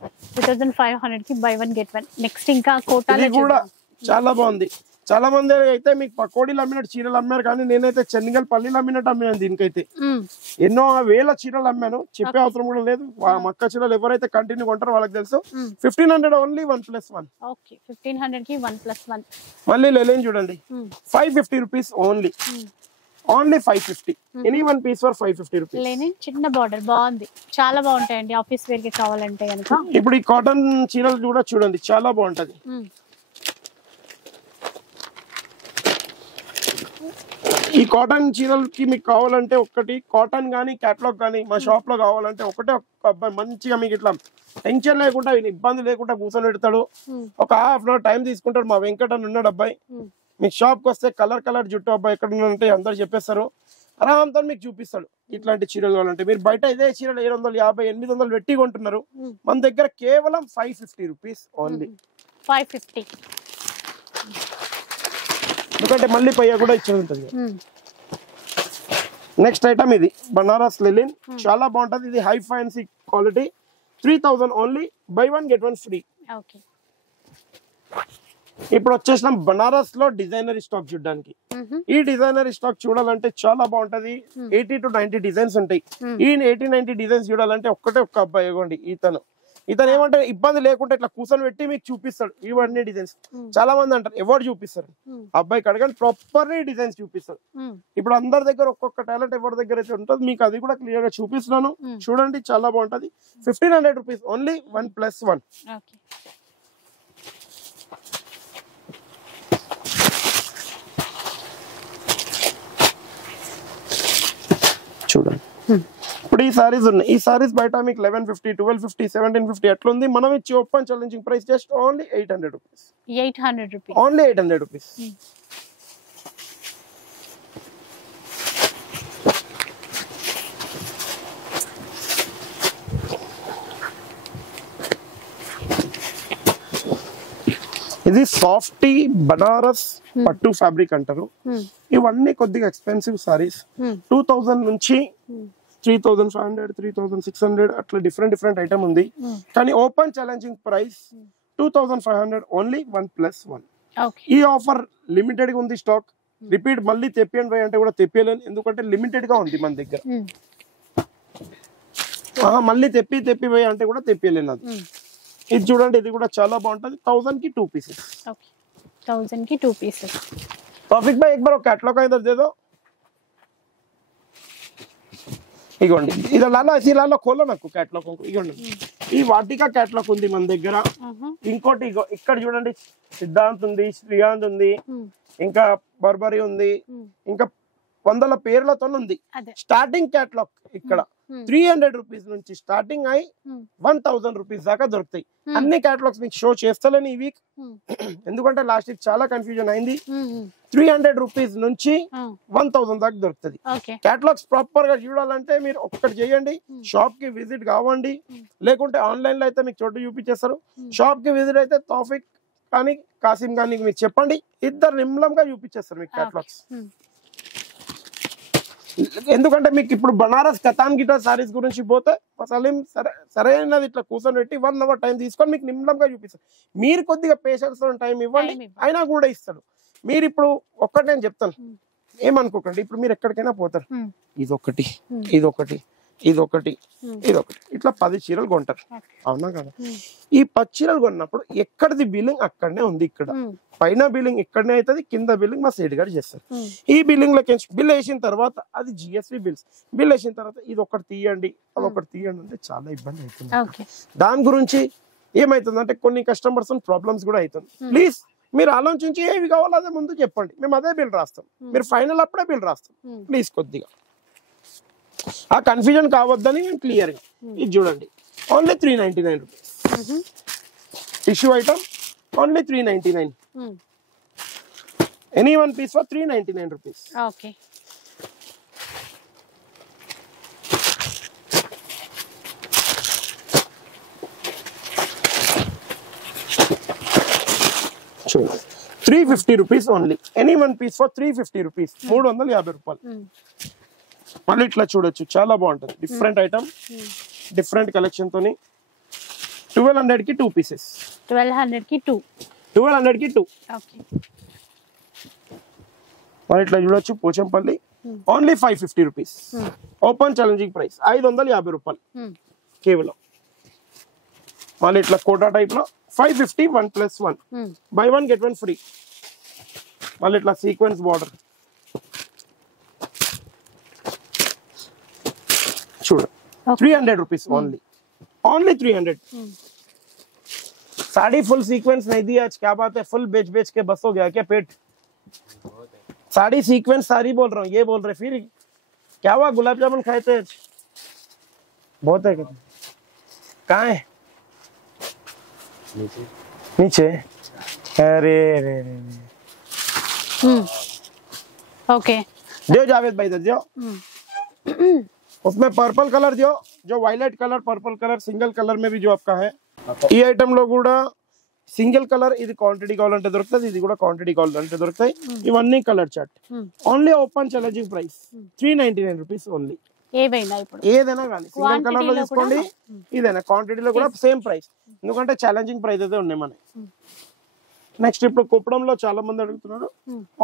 2500 కి బై 1 get 1 నెక్స్ట్ ఇంకా కోటాలో కూడా చాలా బాగుంది చాలా మంది అయితే మీకు పకోడీలు అమ్మినట్టు చీరలు అమ్మారు కానీ నేనైతే చెన్నిగల్ పల్లీలు అమ్మినట్టు అమ్మాను దీనికైతే ఎన్నో వేల చీరలు అమ్మాను చెప్పే అవసరం కూడా లేదు మక్క చీరలు ఎవరైతే కంటిన్యూ కొంటారో వాళ్ళకి తెలుసు 1500 ఓన్లీ 1+1 ఓకే 1500 కి 1+1 మళ్ళీ లెలిన్ చూడండి 550 rupees only 550 any one piece for 550 rupees linen చిన్న బార్డర్ బాగుంది చాలా బాగుంటాయండి ఆఫీస్ వేర్ కి కావాలంటే గనుక ఇప్పుడు ఈ కాటన్ చీరలు కూడా చూడండి చాలా బాగుంటది ఈ కాటన్ చీరలకి మీకు కావాలంటే ఒక్కటి కాటన్ కానీ క్యాటలాగ్ కానీ మా షాప్ లో కావాలంటే ఒకటే ఒక అబ్బాయి మంచిగా మీకు ఇట్లా టెన్షన్ లేకుండా ఇబ్బంది లేకుండా కూర్చొని పెడతాడు. ఒక హాఫ్ అన్ అవర్ టైం తీసుకుంటాడు. మా వెంకట అని ఉన్నాడు అబ్బాయి. మీకు షాప్ కి వస్తే కలర్ జుట్టు అబ్బాయి ఎక్కడ ఉన్నాడంటే అందరు చెప్పేస్తారు. ఆరాంతో మీకు చూపిస్తాడు. ఇట్లాంటి చీరలు కావాలంటే మీరు బయట ఇదే చీరలు 750, 800 పెట్టి కొంటున్నారు. మన దగ్గర కేవలం 550 రూపీస్ ఓన్లీ. 550. ఎందుకంటే మళ్ళీ పయ్య కూడా ఇచ్చేది ఉంటుంది. నెక్స్ట్ ఐటమ్ ఇది బనారస్ లిలిన్, చాలా బాగుంటది. ఇది high fancy quality, 3000 only, buy 1 get 1 free. ఇప్పుడు వచ్చేసిన బనారస్ లో డిజైనర్ స్టాక్ చూడడానికి. ఈ డిజైనర్ స్టాక్ చూడాలంటే చాలా బాగుంటది. 80 to 90 డిజైన్స్ ఉంటాయి. ఈ 80-90 డిజైన్స్ చూడాలంటే ఒక్కటే ఒక్క అబ్బాయి ఇవ్వండి. ఇతను ఏమంటే ఇబ్బంది లేకుండా ఇట్లా కూర్చొని పెట్టి మీకు చూపిస్తాడు ఇవన్నీ డిజైన్స్. చాలా మంది అంటారు ఎవరు చూపిస్తారు, అబ్బాయికి అడగండి ప్రాపర్లీ డిజైన్స్ చూపిస్తాడు. ఇప్పుడు అందరి దగ్గర ఒక్కొక్క టాలెంట్ ఎవరి దగ్గర అయితే ఉంటుంది మీకు అది కూడా క్లియర్ గా చూపిస్తున్నాను. చూడండి చాలా బాగుంటది. 1500 రూపీస్ ఓన్లీ, 1+1. చూడండి ఇప్పుడు ఈ సారీస్ ఉన్నాయి. ఈ సారీస్ బయట మీకు 1150, 1250, 1750 అట్లా ఉంది. మనం ఇచ్చి open challenging price just only 800 rupees. 800 rupees only 800 rupees. ఇది సాఫ్టీ బనారస్ పట్టు ఫ్యాబ్రిక్ అంటారు. ఇవన్నీ కొద్దిగా ఎక్స్పెన్సివ్ సారీస్. 2000 నుంచి 3500, 3600 అట్లా డిఫరెంట్ ఐటమ్ ఉంది. కానీ ఓపెన్ ఛాలెంజింగ్ ప్రైస్ 2500 ఓన్లీ, 1+1. ఈ ఆఫర్ లిమిటెడ్ గా ఉంది. స్టాక్ రిపీట్ మళ్ళీ తెప్పియండి అంటే కూడా తెప్పియలేను, ఎందుకంటే లిమిటెడ్ గా ఉంది మన దగ్గర. మళ్ళీ తెప్పి పోయి అంటే కూడా తెప్పియలేను. అది ఇది చూడండి, ఇది కూడా చాలా బాగుంటది. 1000 की 2 पीसेस. 1000 की 2 पीसेस. तौफीक भाई एक बार कैटलॉग का इधर दे दो. ఇగోండి ఇది లాలో खोलो నాకు कैटलॉग ఇగోండి. ఈ వాటికా कैटलॉग ఉంది మన దగ్గర. ఇంకోటి ఇక్కడ చూడండి సిద్ధాంత్ ఉంది, శ్రీయాంత్ ఉంది, ఇంకా బర్బరీ ఉంది, ఇంకా 100 పేర్లతో ఉంది. స్టార్టింగ్ कैटलॉग ఇక్కడ 300 రూపీస్ నుంచి స్టార్టింగ్ అయి 1000 రూపీస్ దాకా దొరుకుతాయి. అన్ని కేటలాగ్స్ మీకు షో చేస్తలేను ఈ వీక్, ఎందుకంటే లాస్ట్ వీక్ చాలా కన్ఫ్యూజన్ అయింది. 300 రూపీస్ నుంచి 1000 దాకా దొరుకుతుంది. కేటలాగ్స్ ప్రాపర్ గా చూడాలంటే మీరు ఒక్కటి చేయండి, షాప్ కి విజిట్ కావండి. లేకుంటే ఆన్లైన్ లో అయితే మీకు చోటు చూపించేస్తారు. షాప్ కి విజిట్ అయితే తౌఫీక్ కానీ కాసిం కానీ మీరు చెప్పండి, ఇద్దరు నిమ్లంగా చూపించేస్తారు మీకు కేటలాగ్స్. ఎందుకంటే మీకు ఇప్పుడు బనారస్ కతాన్ గిటా సారీస్ గురించి పోతే సలీం సరైనది ఇట్లా కూర్చొని పెట్టి 1 అవర్ టైం తీసుకొని మీకు నిమ్లంగా చూపిస్తారు. మీరు కొద్దిగా పేషెన్స్ తో టైం ఇవ్వండి, అయినా కూడా ఇస్తాడు. మీరు ఇప్పుడు ఒక్కటి నేను చెప్తాను, ఏమనుకోకండి. ఇప్పుడు మీరు ఎక్కడికైనా పోతారు, ఇదొకటి ఇట్లా 10 చీరలు కొంటారు, అవునా కదా? ఈ 10 చీరలు కొన్నప్పుడు ఎక్కడిది బిల్లింగ్ అక్కడనే ఉంది. ఇక్కడ పైన బిల్లింగ్ ఇక్కడనే అవుతుంది, కింద బిల్లింగ్ మా సేట్ గారు చేస్తారు. ఈ బిల్లింగ్ లోకి బిల్ వేసిన తర్వాత అది జిఎస్టీ బిల్స్. బిల్ వేసిన తర్వాత ఇది ఒకటి తీయండి, అదొకటి తీయండి అంటే చాలా ఇబ్బంది అవుతుంది. దాని గురించి ఏమైతుందంటే కొన్ని కస్టమర్స్ ప్రాబ్లమ్స్ కూడా అవుతుంది. ప్లీజ్ మీరు ఆలోచించి ఏవి కావాలో అదే ముందు చెప్పండి, మేము అదే బిల్ రాస్తాం. మీరు ఫైనల్ అప్పుడే బిల్ రాస్తాం. ప్లీజ్ కొద్దిగా ఆ కన్ఫ్యూజన్ కావద్దని మేము క్లియర్ గా. ఇది చూడండి only 399 rupees. Tissue item only 399. Any one piece for 399 rupees. Okay. చూడండి 350 rupees only. Any one piece for 350 rupees, 350 రూపాయలు. మళ్ళీ ఇట్లా చూడొచ్చు, చాలా బాగుంటుంది. డిఫరెంట్ ఐటమ్, డిఫరెంట్ కలెక్షన్ తోని 1200 की 2 पीसेस. 1200 की 2. 1200 की 2. ఓకే. మళ్ళీ ఇట్లా చూడొచ్చు Pochampally only 550 rupees. Open challenging price 550 రూపాయలు కేవలం. మళ్ళీ ఇట్లా కోటా టైప్ లో 550, 1+1, బై 1 get 1 ఫ్రీ. మళ్ళీ ఇట్లా సీక్వెన్స్ బార్డర్ చూడ 300 rupees only, only 300. Sari full sequence नहीं दी आज, क्या बात है? फुल बेच के बस हो गया क्या पेट? साड़ी सीक्वेंस साड़ी बोल रहा हूँ, ये बोल रहे फिर क्या हुआ? गुलाब जामुन खाए थे बहुत है क्या? कहाँ है? नीचे। अरे रे रे, ओके दियो जावेद भाई इधर दियो। उसमें पर्पल कलर दियो, जो violet colour purple colour single colour में भी जो आपका है ఈ ఐటమ్ లో కూడా సింగిల్ కలర్ ఇది క్వాంటిటీ కావాలంటే దొరుకుతుంది, ఇది కూడా క్వాంటిటీ కావాలంటే దొరుకుతాయి. ఇవన్నీ colour chart only open challenging price 399 rupees only. ఏవైనా ఇప్పుడు ఏదైనా కానీ సింగిల్ కలర్ లో తీసుకోండి, ఇదేనా క్వాంటిటీలో కూడా సేమ్ ప్రైస్, ఎందుకంటే ఛాలెంజింగ్ ప్రైస్ అయితే ఉన్నాయి మనకి. నెక్స్ట్ ఇప్పుడు కుప్పడంలో చాలా మంది అడుగుతున్నారు,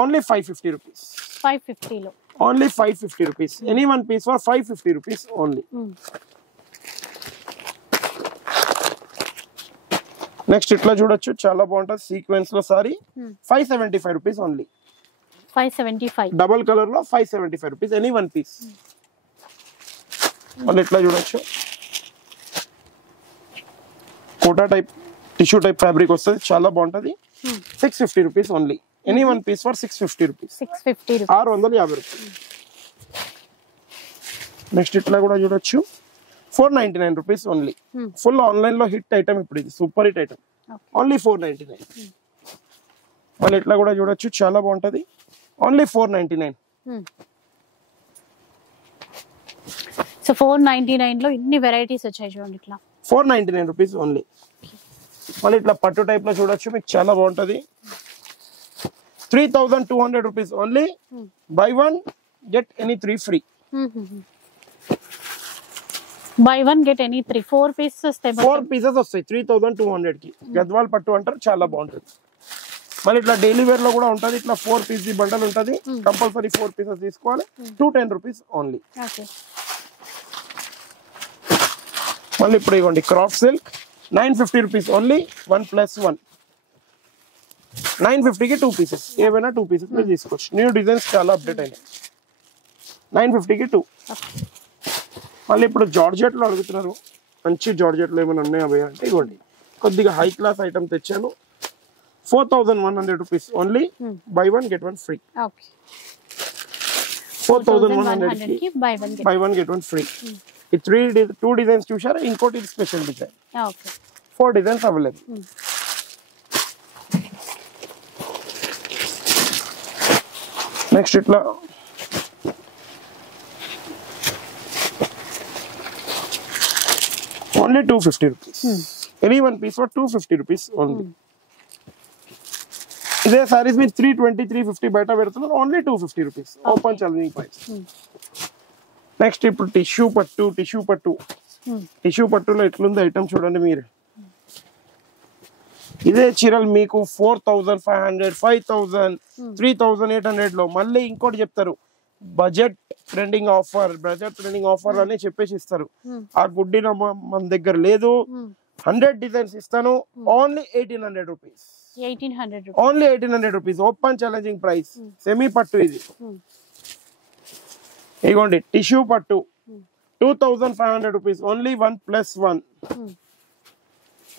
ఓన్లీ 550 రూపీస్. 550 లో only 550 rupees, any one piece for 550 rupees only. Next ఇట్లా చూడొచ్చు, చాలా బాగుంటది సీక్వెన్స్ లో sari 575 rupees only. 575 double colour లో 575 రూపీస్ ఎనీ వన్ పీస్. మళ్ళీ ఇట్లా చూడొచ్చు, Kota type tissue type fabric వస్తుంది, చాలా బాగుంటది. 650 rupees only, any one piece for 650 rupees. 650 rupees. Next ఇట్లా కూడా చూడొచ్చు 499 రూపీస్ ఓన్లీ. ఫుల్ ఆన్లైన్ లో హిట్ ఐటమ్ ఇప్పుడు, ఇది సూపర్ హిట్ ఐటమ్, ఓన్లీ 499. మళ్ళీ ఇట్లా కూడా చూడొచ్చు, చాలా బాగుంటది, ఓన్లీ 499. సో 499 లో ఇన్ని వెరైటీస్ వచ్చాయి చూడండి, ఇట్లా 499 రూపీస్ ఓన్లీ. మళ్ళీ ఇట్లా పట్టు టైప్ లో చూడొచ్చు, మీకు చాలా బాగుంటది, 3200 rupees only. Buy one get any 3 free. By one get any 3 4 pieces వస్తాయి. 4 పీసెస్ వస్తాయి 3200 కి. గద్వాల్ పట్టు అంటారు, చాలా బాగుంటది. మళ్ళీ ఇట్లా డైలీ వేర్ లో కూడా ఉంటది, ఇట్లా 4 పీస్ బండల్ ఉంటది, కంపల్సరీ 4 పీసెస్ తీసుకోవాలి, 210 రూపీస్ ఓన్లీ. మళ్ళీ ఇప్పుడు ఇవ్వండి క్రాఫ్ సిల్క్ 950 రూపీస్ ఓన్లీ, 1+1. 950 కి 2 పీసెస్, ఏవైనా 2 పీసెస్ మీరు తీసుకోవచ్చు. న్యూ డిజైన్స్ చాలా అప్డేట్ అయినాయి. 950 కి 2. మళ్ళీ ఇప్పుడు జార్జెట్ లో అడుగుతున్నారు, మంచి జార్జెట్ లో ఏమైనా ఉన్నాయా భయ్యా అంటే ఇవ్వండి, కొద్దిగా హై క్లాస్ ఐటమ్ తెచ్చాను, 4100 rupees only. Buy one get one free. 4100 కి buy one get one free. ఈ 2 డిజైన్స్ చూసారా, ఇంకోటి special design, 4 designs available. Next ఇట్లా only 250 rupees, any one piece for 250 rupees only. ఇదే సారీస్ మీరు 320 350 బయట పెడుతున్నారు, only 250 rupees open challenging price. Next ఇప్పుడు టిష్యూ పట్టులో ఎట్లుంది ఐటమ్ చూడండి మీరు. ఇదే చీరలు మీకు 4500 5000 3800 లో. మళ్ళీ ఇంకోటి చెప్తారు, బడ్జెట్ ట్రెండింగ్ ఆఫర్ అని చెప్పేసి ఇస్తారు. ఆ గుడ్డి మన దగ్గర లేదు. 100 డిజైన్స్ ఇస్తాను, only 1800 rupees. Only 1800 rupees open challenging price. Semi పట్టు ఇది, ఇగోండి టిష్యూ పట్టు 2500 రూపీస్ ఓన్లీ, 1+1.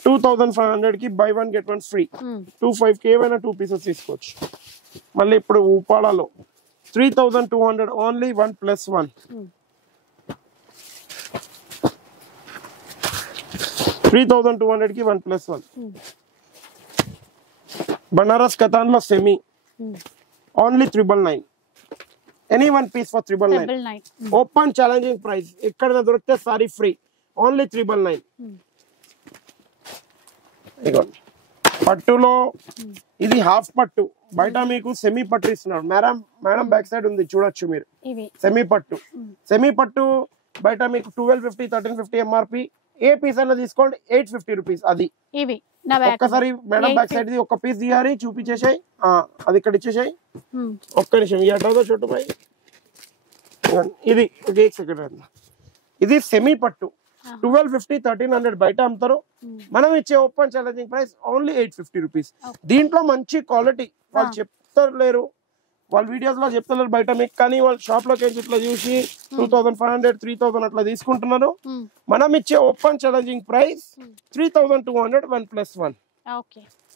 2500 కి buy one get one free. 25 కి ఏమైనా 2 పీసెస్ తీసుకోవచ్చు. మళ్ళీ ఇప్పుడు ఉపాడాలో 3200 ఓన్లీ, 1+1. 3200 కి 1+1. బనారస్ కతాన్ లో semi only 999. Any one piece for 999. Open challenging price, ఎక్కడ దొరికితే సారీ ఫ్రీ, ఓన్లీ 999. ఇదిగోండి పట్టులో ఇది హాఫ్ పట్టు, బయట మీకు సెమీ పట్టు ఇస్తున్నాడు. మేడం బ్యాక్ సైడ్ ఉంది చూడొచ్చు మీరు, సెమీ పట్టు బయట మీకు 1250 1350 ఎంఆర్పి. ఏ పీస్ అయినా తీసుకోండి 850 రూపీస్. అది ఒక్కసారి మేడం బ్యాక్ సైడ్ ఒక పీస్ తీయాలి, చూపించేసాయి, అది ఇక్కడ ఇచ్చేసాయి. ఒక్క నిమిషం ఇటో చోటు పోయి, ఇది సెకండ్, ఇది సెమీ పట్టు 1250 1300 బయట అమ్ముతారు, మనం ఇచ్చే open challenging price only 850 rupees. దీంట్లో మంచి క్వాలిటీ వాళ్ళు చెప్తలేరు, వాళ్ళ వీడియోస్ లో చెప్తలేరు బయట మీకు, కానీ వాళ్ళ షాప్ లోకి ఇట్లా చూసి 2500 3000 అట్లా తీసుకుంటున్నారు. మనం ఇచ్చే open challenging price 3200, 1+1.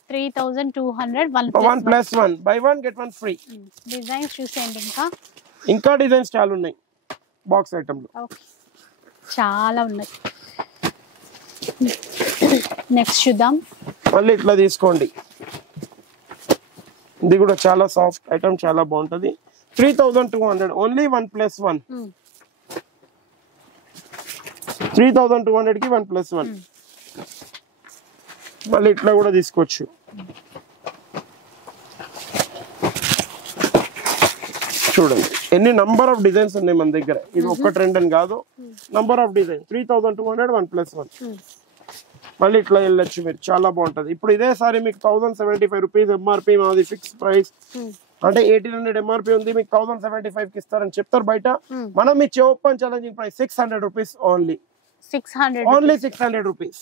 3200 1 + 1 by 1 get 1 free. Designs చూసేయండి ఇంకా డిజైన్స్ చాలా ఉన్నాయి బాక్స్ ఐటమ్ లో. చాలా ఉన్నాయి. నెక్స్ట్ చూద్దాం. మళ్ళీ ఇట్లా తీసుకోండి. ఇది కూడా చాలా సాఫ్ట్ ఐటమ్, చాలా బాగుంటది. 3200 ఓన్లీ 1 + 1. 3200 కి 1 + 1. మళ్ళీ ఇట్లా కూడా తీసుకోవచ్చు. చూడండి ఎన్ని నంబర్ ఆఫ్ డిజైన్స్ ఉన్నాయి మన దగ్గర. ఇది ఒక్క ట్రెండ్ అని కాదు, నంబర్ ఆఫ్ డిజైన్. 3200 1 + 1. మళ్ళీ ఇట్లా వెళ్ళొచ్చు మీరు, చాలా బాగుంటది. ఇప్పుడు ఇదే సారీ మీకు 1075 రూపీస్ ఎంఆర్పి, మాది ఫిక్స్ ప్రైస్. అంటే 1800 ఎంఆర్పి ఉంది, మీకు 1075 కి ఇస్తారని చెప్తారు బయట. మనం ఇచ్చే open challenging price 600 rupees only. 600 rupees.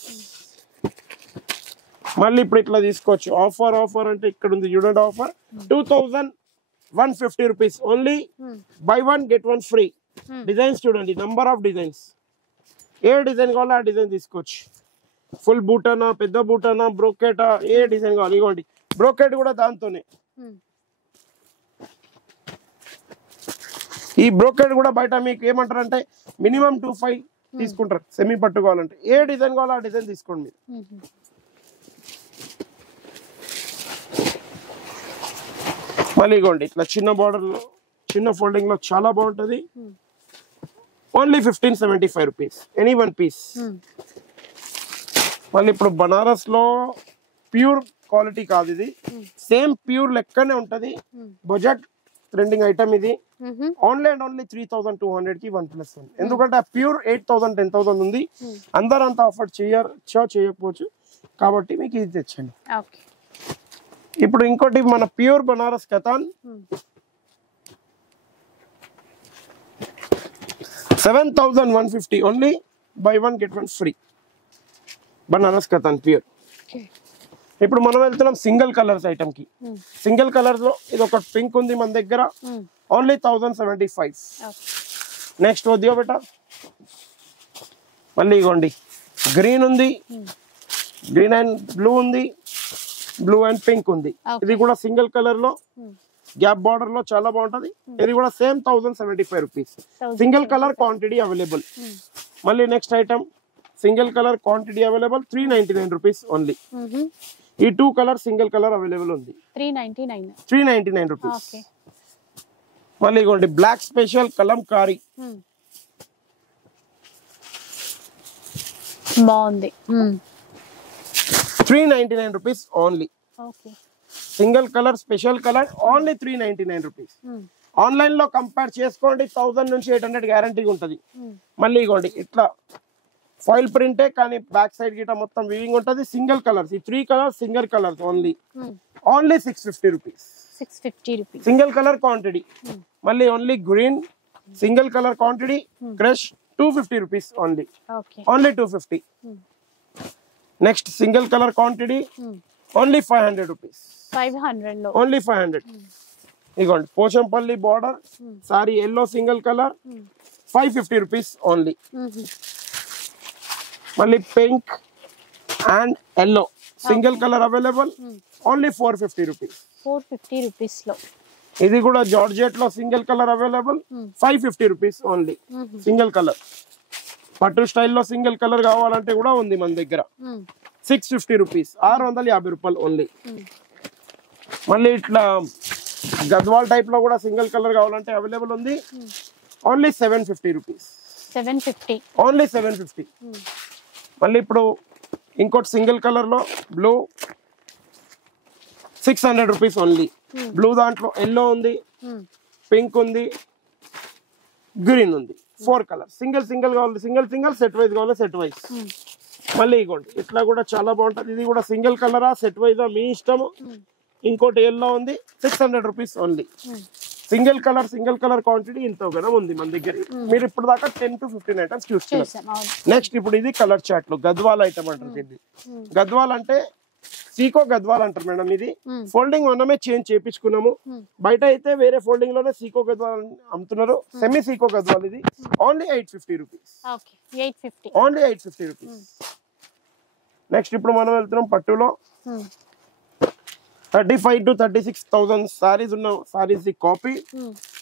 మళ్ళీ ఇప్పుడు ఇట్లా తీసుకోవచ్చు. ఆఫర్ అంటే ఇక్కడ ఉంది చూడండి. Offer 2150 rupees only. Buy 1 get 1 free. Designs చూడండి, నంబర్ ఆఫ్ డిజైన్స్. ఏ డిజైన్ కావాలో ఆ డిజైన్ తీసుకోవచ్చు. ఫుల్ బూటానా, పెద్ద బూటానా, బ్రోకెటా, ఏ డిజైన్ కావాలి. ఇవ్వండి బ్రోకెట్ కూడా దాంతోనే. ఈ బ్రోకెట్ కూడా బయట మీకు ఏమంటారు అంటే మినిమం 25 తీసుకుంటారు సెమీ పట్టుకోవాలంటే. ఏ డిజైన్ కావాలో ఆ డిజైన్ తీసుకోండి మీరు. మళ్ళీ ఇవ్వండి ఇట్లా చిన్న బార్డర్ లో, చిన్న ఫోల్డింగ్ లో చాలా బాగుంటది. Only 1575 rupees any 1 piece. మళ్ళీ ఇప్పుడు బనారస్ లో ప్యూర్ క్వాలిటీ కాదు ఇది, సేమ్ ప్యూర్ లెక్కనే ఉంటది. బడ్జెట్ ట్రెండింగ్ ఐటమ్ ఇది. ఓన్లీ అండ్ ఓన్లీ 3200 కి 1 + 1. ఎందుకంటే ఆ ప్యూర్ 8000 10,000 ఉంది. అందరూ అంత ఆఫర్ చేయకపోవచ్చు కాబట్టి మీకు ఇది తెచ్చండి. ఇప్పుడు ఇంకోటి మన pure Banaras katan 7150 only. Buy 1 get 1 free. Banaras katan pure. ఇప్పుడు మనం వెళ్తున్నాం సింగిల్ కలర్స్ ఐటమ్ కి. సింగిల్ కలర్స్ లో ఇది ఒక పింక్ ఉంది మన దగ్గర, ఓన్లీ 1075. నెక్స్ట్ వద్దియో బేటా. మళ్ళీ ఇగోండి గ్రీన్ ఉంది, గ్రీన్ అండ్ బ్లూ ఉంది, బ్లూ అండ్ పింక్ ఉంది. ఇది కూడా సింగిల్ కలర్ లో గ్యాప్ బార్డర్ లో చాలా బాగుంటది. ఇది కూడా same 1075 rupees. Single colour quantity available. మళ్ళీ next item single colour quantity available 399 rupees only. ఈ 2 కలర్ సింగిల్ కలర్ అవైలబుల్ ఉంది 399 రూపీస్. మళ్ళీ ఇగోండి బ్లాక్ స్పెషల్ కలంకారీ బాగుంది. 399 rupees only. Single colour special colour only 399 rupees. Online లో కంపేర్ చేసుకోండి 1000 నుంచి 800 guarantee ఉంటది. మళ్ళీ ఇగోండి ఇట్లా ఫాయిల్ ప్రింటే కానీ బ్యాక్ సైడ్ గిట మొత్తం వీవింగ్ ఉంటది. సింగిల్ కలర్స్, ఈ 3 colours single colours only 650 rupees. Single colour quantity. మళ్ళీ only green single colour quantity crush 250 rupees only. Only 250. Next single colour quantity only 500 rupees. Only 500. ఇగోండి Pochampally border sari yellow single colour 550 rupees only. మళ్ళీ pink and yellow single colour available only 450 rupees. 450 rupees లో ఇది కూడా georgette లో single colour available 550 rupees only. Single colour పట్టు స్టైల్లో single colour కావాలంటే కూడా ఉంది మన దగ్గర 650 రూపీస్. 650 రూపాయలు ఓన్లీ. మళ్ళీ ఇట్లా గద్వాల్ టైప్ లో కూడా సింగిల్ కలర్ కావాలంటే అవైలబుల్ ఉంది ఓన్లీ 750 రూపీస్. ఓన్లీ 750. మళ్ళీ ఇప్పుడు ఇంకోటి సింగిల్ కలర్ లో బ్లూ 600 రూపీస్ ఓన్లీ. బ్లూ దాంట్లో ఎల్లో ఉంది, పింక్ ఉంది, గ్రీన్ ఉంది. 4 కలర్. సింగిల్ కావాలి సింగిల్, సెట్ వైజ్ కావాలి సెట్ వైజ్. మళ్ళీ ఇగోండి ఇట్లా కూడా చాలా బాగుంటది. ఇది కూడా సింగిల్ కలరా సెట్ వైజా మీ ఇష్టము. ఇంకోటి ఎల్లో ఉంది 600 rupees only. Single colour quantity ఇంతగానో ఉంది మన దగ్గర. మీరు ఇప్పుడు దాకా 10 to 15 ఐటమ్స్ చూస్తున్నారు. నెక్స్ట్ ఇప్పుడు ఇది కలర్ చాట్ లో గద్వాల్ ఐటమ్ అంటారు దీన్ని. గద్వాల్ అంటే సీకో గద్వాల్ అంటారు మేడం. ఇది ఫోల్డింగ్ మనమే చేంజ్ చేయించుకున్నాము. బయట అయితే వేరే ఫోల్డింగ్ లోనే సీకో గద్వాల్ అమ్ముతున్నారు. సెమీ సీకో గద్వాల్ ఇది only 850 rupees. Only 850 rupees. Next ఇప్పుడు మనం వెళ్తున్నాం పట్టులో 35 to 36,000 సారీస్ ఉన్న సారీస్ కాపీ.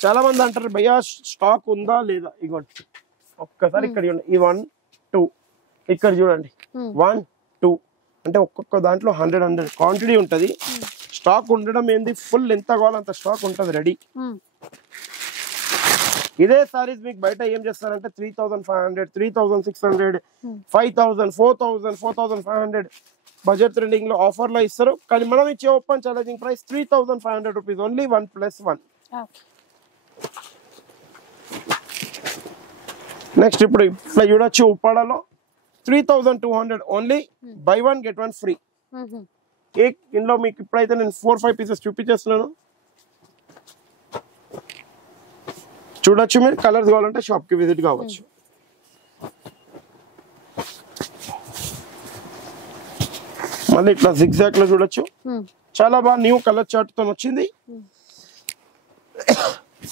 చాలా మంది అంటారు భయ్యా స్టాక్ ఉందా లేదా, ఇగోండి ఒక్కసారి ఇక్కడ చూడండి, ఈ 1 2 ఇక్కడ చూడండి 1 2 అంటే ఒక్కొక్క దాంట్లో 100 క్వాంటిటీ ఉంటది. స్టాక్ ఉండడం ఏంది, ఫుల్ ఎంత కావాలో అంత స్టాక్ ఉంటది రెడీ. ఇదే సారీస్ మీకు బయట ఏం చేస్తారంటే 3,500 3,600 5,000 4,000 4,500 బడ్జెట్ ట్రెండింగ్ లో ఆఫర్ లో ఇస్తారు. కానీ మనం ఇచ్చే open challenging price 3,500 rupees only 1+1. Next ఇప్పుడు ఇట్లా చూడొచ్చు ఉప్పాడలో 3,200 only, buy 1 get 1 free. Cake ఇందులో మీకు ఇప్పుడైతే నేను 4-5 పీసెస్ చూపించేస్తున్నాను. చూడొచ్చు, మీరు కలర్స్ కావాలంటే షాప్ కి విజిట్ కావచ్చు. మళ్ళీ ఇట్లా జిగ్జాగ్ లో చూడొచ్చు, చాలా బాగా న్యూ కలర్ చార్ట్ తో వచ్చింది.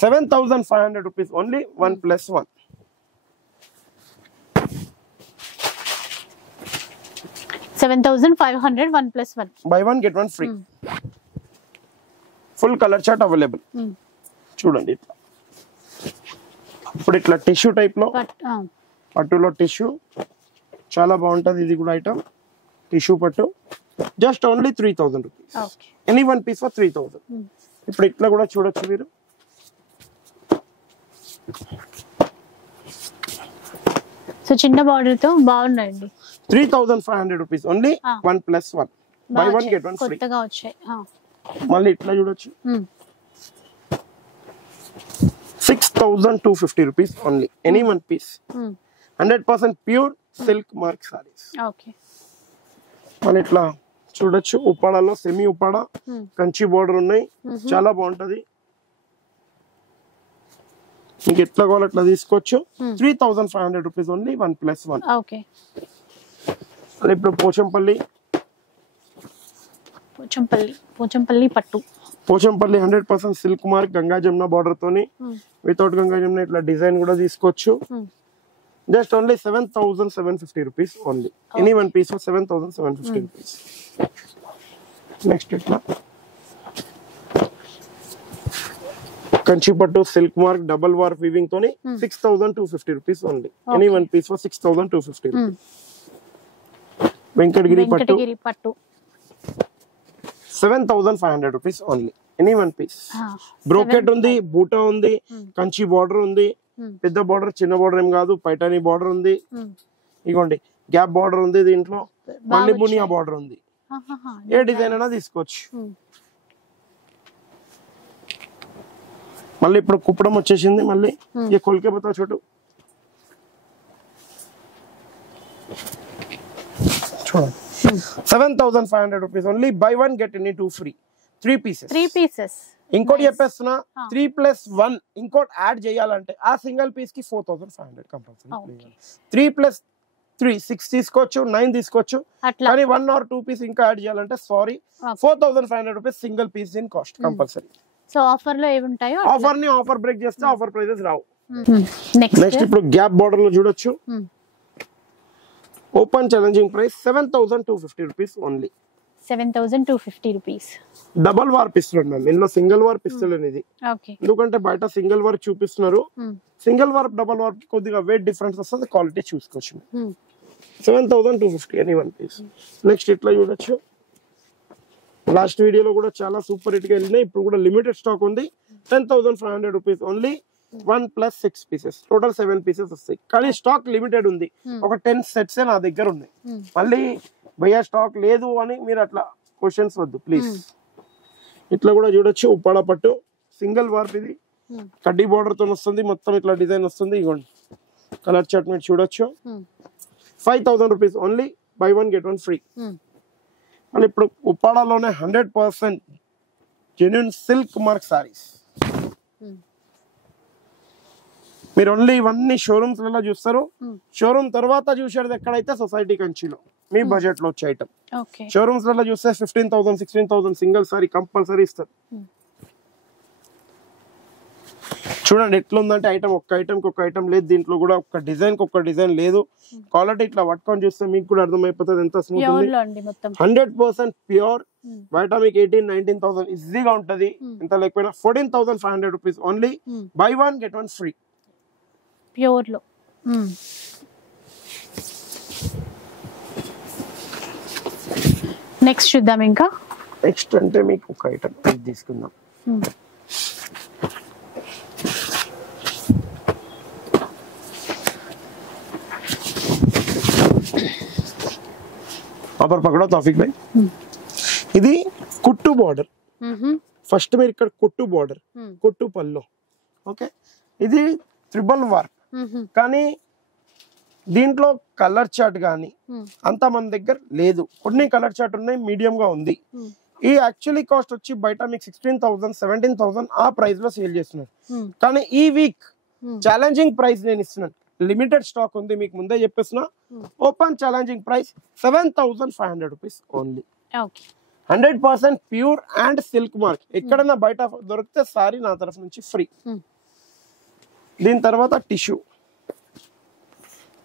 7,500 rupees only 1+1. $7,500 1+1. Buy 1 get 1 free. Full colour chart available. చూడండి ఇట్లా, ఇప్పుడు ఇట్లా టిష్యూ టైప్ లో, పట్టులో టిష్యూ చాలా బాగుంటది. ఇది కూడా ఐటమ్ టిష్యూ పట్టు, just only 3,000 rupees. Any 1 piece for 3,000. ఇప్పుడు ఇట్లా కూడా చూడొచ్చు మీరు, సో చిన్న బార్డర్ తో బాగున్నాయండి. 3,500 rupees only 1+1. Buy 1 get 1 free. కొత్తగా వచ్చాయి. మళ్ళీ ఇట్లా చూడొచ్చు 6,250 rupees only, any 1 piece. 100% pure silk mark saris. మళ్ళీ ఇట్లా చూడొచ్చు ఉప్పాడలో సెమీ ఉప్పాడ కంచి బోర్డర్ ఉన్నాయి, చాలా బాగుంటది. మీకు ఎట్లా కావాలి అట్లా తీసుకోవచ్చు. 3,500 రూపీస్ ఓన్లీ 1+1. మళ్ళీ ఇప్పుడు పోచంపల్లి పట్టు, Pochampally 100% silk mark Ganga Jamuna border తోని, వితౌట్ గంగా జమున ఇట్లా డిజైన్ కూడా తీసుకోవచ్చు. Just only 7,750 rupees only, any 1 piece for 7,750 rupees. Next ఇట్లా కంచి పట్టు silk mark double warp weaving తోని 6,250 rupees only, any 1 piece for 6,250 rupees. Venkatagiri పట్టు 7,500 rupees only, any 1 piece. Brocade ఉంది, బూటా ఉంది, కంచి బార్డర్ ఉంది, పెద్ద బార్డర్ చిన్న బార్డర్ ఏం కాదు, పైటానీ బార్డర్ ఉంది, ఇగోండి గ్యాప్ బార్డర్ ఉంది, దీంట్లో మళ్ళీ బునియా బార్డర్ ఉంది. ఏ డిజైన్ అయినా తీసుకోవచ్చు. మళ్ళీ ఇప్పుడు కుప్పడం వచ్చేసింది. మళ్ళీ ये खोल के बताओ छोटू, చూడండి 7,500 rupees only, buy 1 get any 2 free. 3 pieces. ఇంకోటి చెప్పేస్తున్నా, 3+1 ఇంకోటి యాడ్ చేయాలంటే ఆ సింగిల్ పీస్ కి 4,500 కంపల్సరీ. 3+3 6 తీసుకోవచ్చు, 9 తీసుకోవచ్చు. కానీ 1 or 2 పీస్ ఇంకా యాడ్ చేయాలంటే sari 4,500 rupees single piece in cost compulsory. So offer లో ఏవి ఉంటాయో ఆఫర్ బ్రేక్ చేస్తే ఆఫర్ ప్రైజెస్ రావు. నెక్స్ట్ ఇప్పుడు గ్యాప్ బార్డర్ లో చూడొచ్చు, open challenging price 7,250 rupees only. 7,250 rupees. Double warp pistol ma'am, ఇందులో సింగిల్ వార్ పిస్టల్ అనేది. ఎందుకంటే బయట సింగిల్ వార్ చూపిస్తున్నారు, సింగిల్ వార్ డబల్ వార్ కొద్దిగా వెయిట్ డిఫరెన్స్ వస్తుంది, క్వాలిటీ చూసుకోవచ్చు. 7,250 ఎనీ 1 పీస్. నెక్స్ట్ ఇట్లా చూడొచ్చు, లాస్ట్ వీడియోలో కూడా చాలా సూపర్ హిట్ గా వెళ్ళినాయి, ఇప్పుడు కూడా లిమిటెడ్ స్టాక్ ఉంది. 10,500 rupees only, 1+6 pieces, total 7 pieces వస్తాయి. కానీ స్టాక్ లిమిటెడ్ ఉంది, ఒక 10 సెట్స్ నా దగ్గర ఉన్నాయి. మళ్ళీ భయ్యా స్టాక్ లేదు అని మీరు అట్లా క్వశ్చన్స్ వద్దు ప్లీజ్. ఇట్లా కూడా చూడొచ్చు ఉప్పాడ పట్టు సింగిల్ వార్ప్, ఇది కడ్డీ బార్డర్ తో వస్తుంది, మొత్తం ఇట్లా డిజైన్ వస్తుంది. ఇగోండి కలర్ చార్ట్ మీరు చూడొచ్చు. 5,000 rupees only, buy 1 get 1 free. మళ్ళీ ఇప్పుడు ఉప్పాడలోనే 100% జెన్యూన్ సిల్క్ మార్క్ సారీస్. మీరు ఓన్లీ ఇవన్నీ షోరూమ్స్ లలో చూస్తారు, షోరూమ్ తర్వాత చూసేది ఎక్కడైతే సొసైటీ కంచిలో మీ బడ్జెట్ లో వచ్చే ఐటమ్. షోరూమ్స్ లలో చూస్తే 15,000 16,000 సింగిల్ సారీ కంపల్సరీ ఇస్తారు. చూడండి ఎట్లా ఉందంటే ఐటమ్ ఒక్క ఐటమ్కి ఒక ఐటమ్ లేదు, దీంట్లో కూడా ఒక డిజైన్ కి ఒక డిజైన్ లేదు. క్వాలిటీ ఇట్లా పట్టుకొని చూస్తే మీకు కూడా అర్థమైపోతుంది ఎంత స్మూత్ ఉంది. 100% ప్యూర్. బయట మీకు 18,000-19,000 ఈజీగా ఉంటది, ఎంత లేకపోయినా 14,500 rupees only. Buy 1 get 1 free pure లో. నెక్స్ట్ చూద్దాం. ఇంకా నెక్స్ట్ అంటే మీకు ఒక ఐటమ్ తీసుకుందాం. ఆపర్ పకడో తౌఫిక్ భాయ్, ఇది కుట్టు బార్డర్. ఫస్ట్ మీరు ఇక్కడ కుట్టు బార్డర్, కుట్టు పల్లో. ఓకే, ఇది ట్రిబల్ వర్క్. కానీ దీంట్లో కలర్ చార్ట్ కానీ అంత మన దగ్గర లేదు. కొన్ని కలర్ చార్ట్ ఉన్నాయి, మీడియం గా ఉంది. ఈ యాక్చువల్లీ కాస్ట్ వచ్చి బయట మీకు 16,000 17,000 ఆ ప్రైస్ లో సేల్ చేస్తున్నారు. కానీ ఈ వీక్ ఛాలెంజింగ్ ప్రైస్ నేను ఇస్తున్నాను. లిమిటెడ్ స్టాక్ ఉంది, మీకు ముందే చెప్పేసిన. Open challenging price 7,500 rupees only. 100% pure and silk mark. ఎక్కడన్నా బయట దొరికితే సారీ నా తరఫు నుంచి ఫ్రీ. దీని తర్వాత టిష్యూ.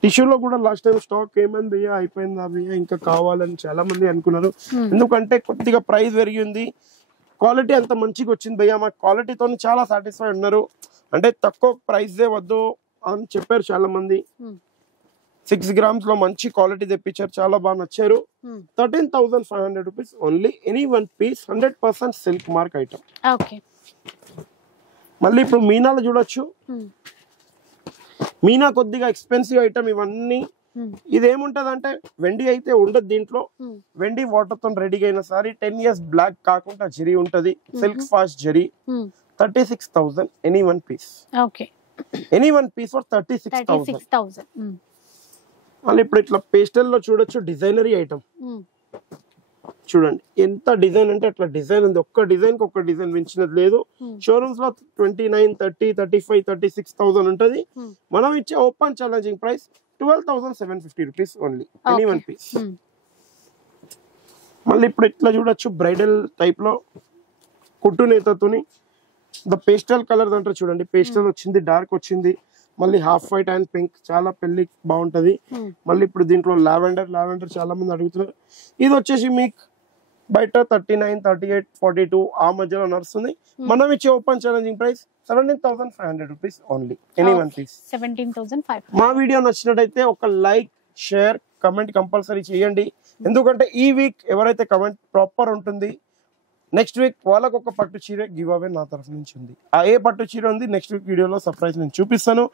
టిష్యూలో కూడా లాస్ట్ టైం స్టాక్ ఏమైంది భయ్యా, అయిపోయిందా భయ్యా, ఇంకా కావాలని చాలా మంది అనుకున్నారు. ఎందుకంటే కొద్దిగా ప్రైస్ పెరిగింది, క్వాలిటీ అంత మంచిగా వచ్చింది భయ్యా, మా క్వాలిటీతో చాలా సాటిస్ఫై ఉన్నారు. అంటే తక్కువ ప్రైస్ వద్దు అని చెప్పారు చాలా మంది. 6 grams లో మంచి క్వాలిటీ తెప్పించారు, చాలా బాగా నచ్చారు. 13,500 rupees only. Any 1 piece 100% silk mark item. మళ్ళీ ఇప్పుడు మీనాలో చూడొచ్చు. మీనా కొద్దిగా ఎక్స్పెన్సివ్ ఐటమ్ ఇవన్నీ. ఇదేముంటది అంటే వెండి అయితే ఉండదు దీంట్లో. వెండి వాటర్ తో రెడీ అయిన సారీ 10 years బ్లాక్ కాకుండా జరీ ఉంటది, silk fast zari. 36,000 any 1 piece. Any 1 piece for 36,000. మళ్ళీ ఇప్పుడు ఇట్లా పేస్టల్ లో చూడొచ్చు, డిజైనరీ ఐటమ్. చూడండి ఎంత డిజైన్ అంటే అట్లా డిజైన్ ఉంది. ఒక్క డిజైన్ కి ఒక్క డిజైన్ మించినది లేదు. షోరూమ్స్ లో 29, 30, 35, 36,000 ఉంటది. మనం ఇచ్చే open challenging price 12,750 rupees only. Any 1 piece. మళ్ళీ ఇప్పుడు ఇట్లా చూడొచ్చు, బ్రైడల్ టైప్ లో కుట్టు నేతతోని పేస్టల్ కలర్ అంటారు చూడండి. పేస్టల్ వచ్చింది, డార్క్ వచ్చింది, మళ్ళీ హాఫ్ వైట్ అండ్ పింక్, చాలా పెళ్లి బాగుంటది. మళ్ళీ ఇప్పుడు దీంట్లో లావెండర్ చాలా మంది అడుగుతున్నారు. ఇది వచ్చేసి మీకు బయట 39, 38, 42 ఆ మధ్యలో నడుస్తుంది. మనం ఇచ్చే open challenging price 17,500 rupees only. Any 1 piece 17,500. మా వీడియో నచ్చినట్టయితే ఒక లైక్, షేర్, కమెంట్ కంపల్సరీ చేయండి. ఎందుకంటే ఈ వీక్ ఎవరైతే కమెంట్ ప్రాపర్ ఉంటుంది, నెక్స్ట్ వీక్ వాళ్ళకు ఒక పట్టు చీర గివ్ అవే నా తరఫు నుంచి ఉంది. ఆ ఏ పట్టు చీర ఉంది నెక్స్ట్ వీక్ వీడియోలో సర్ప్రైజ్ నేను చూపిస్తాను.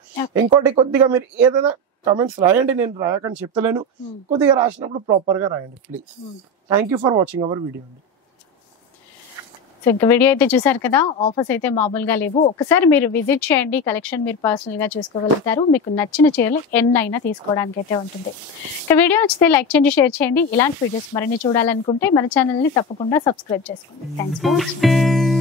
ఇంకోటి కొద్దిగా మీరు ఏదైనా కమెంట్స్ రాయండి, నేను రాయకని చెప్తలేను. కొద్దిగా రాసినప్పుడు ప్రాపర్ గా రాయండి please. Thank you for watching our video అండి. సో ఇంకా వీడియో అయితే చూసారు కదా, ఆఫర్స్ అయితే మామూలుగా లేవు. ఒకసారి మీరు విజిట్ చేయండి, కలెక్షన్ మీరు పర్సనల్ గా చూసుకోగలుగుతారు. మీకు నచ్చిన చీరలు ఎన్నైనా తీసుకోవడానికి అయితే ఉంటుంది. ఇక వీడియో నచ్చితే లైక్ చేయండి, షేర్ చేయండి. ఇలాంటి వీడియోస్ మరిన్ని చూడాలనుకుంటే మన ఛానల్ ని తప్పకుండా సబ్స్క్రైబ్ చేసుకోండి. Thanks for watching.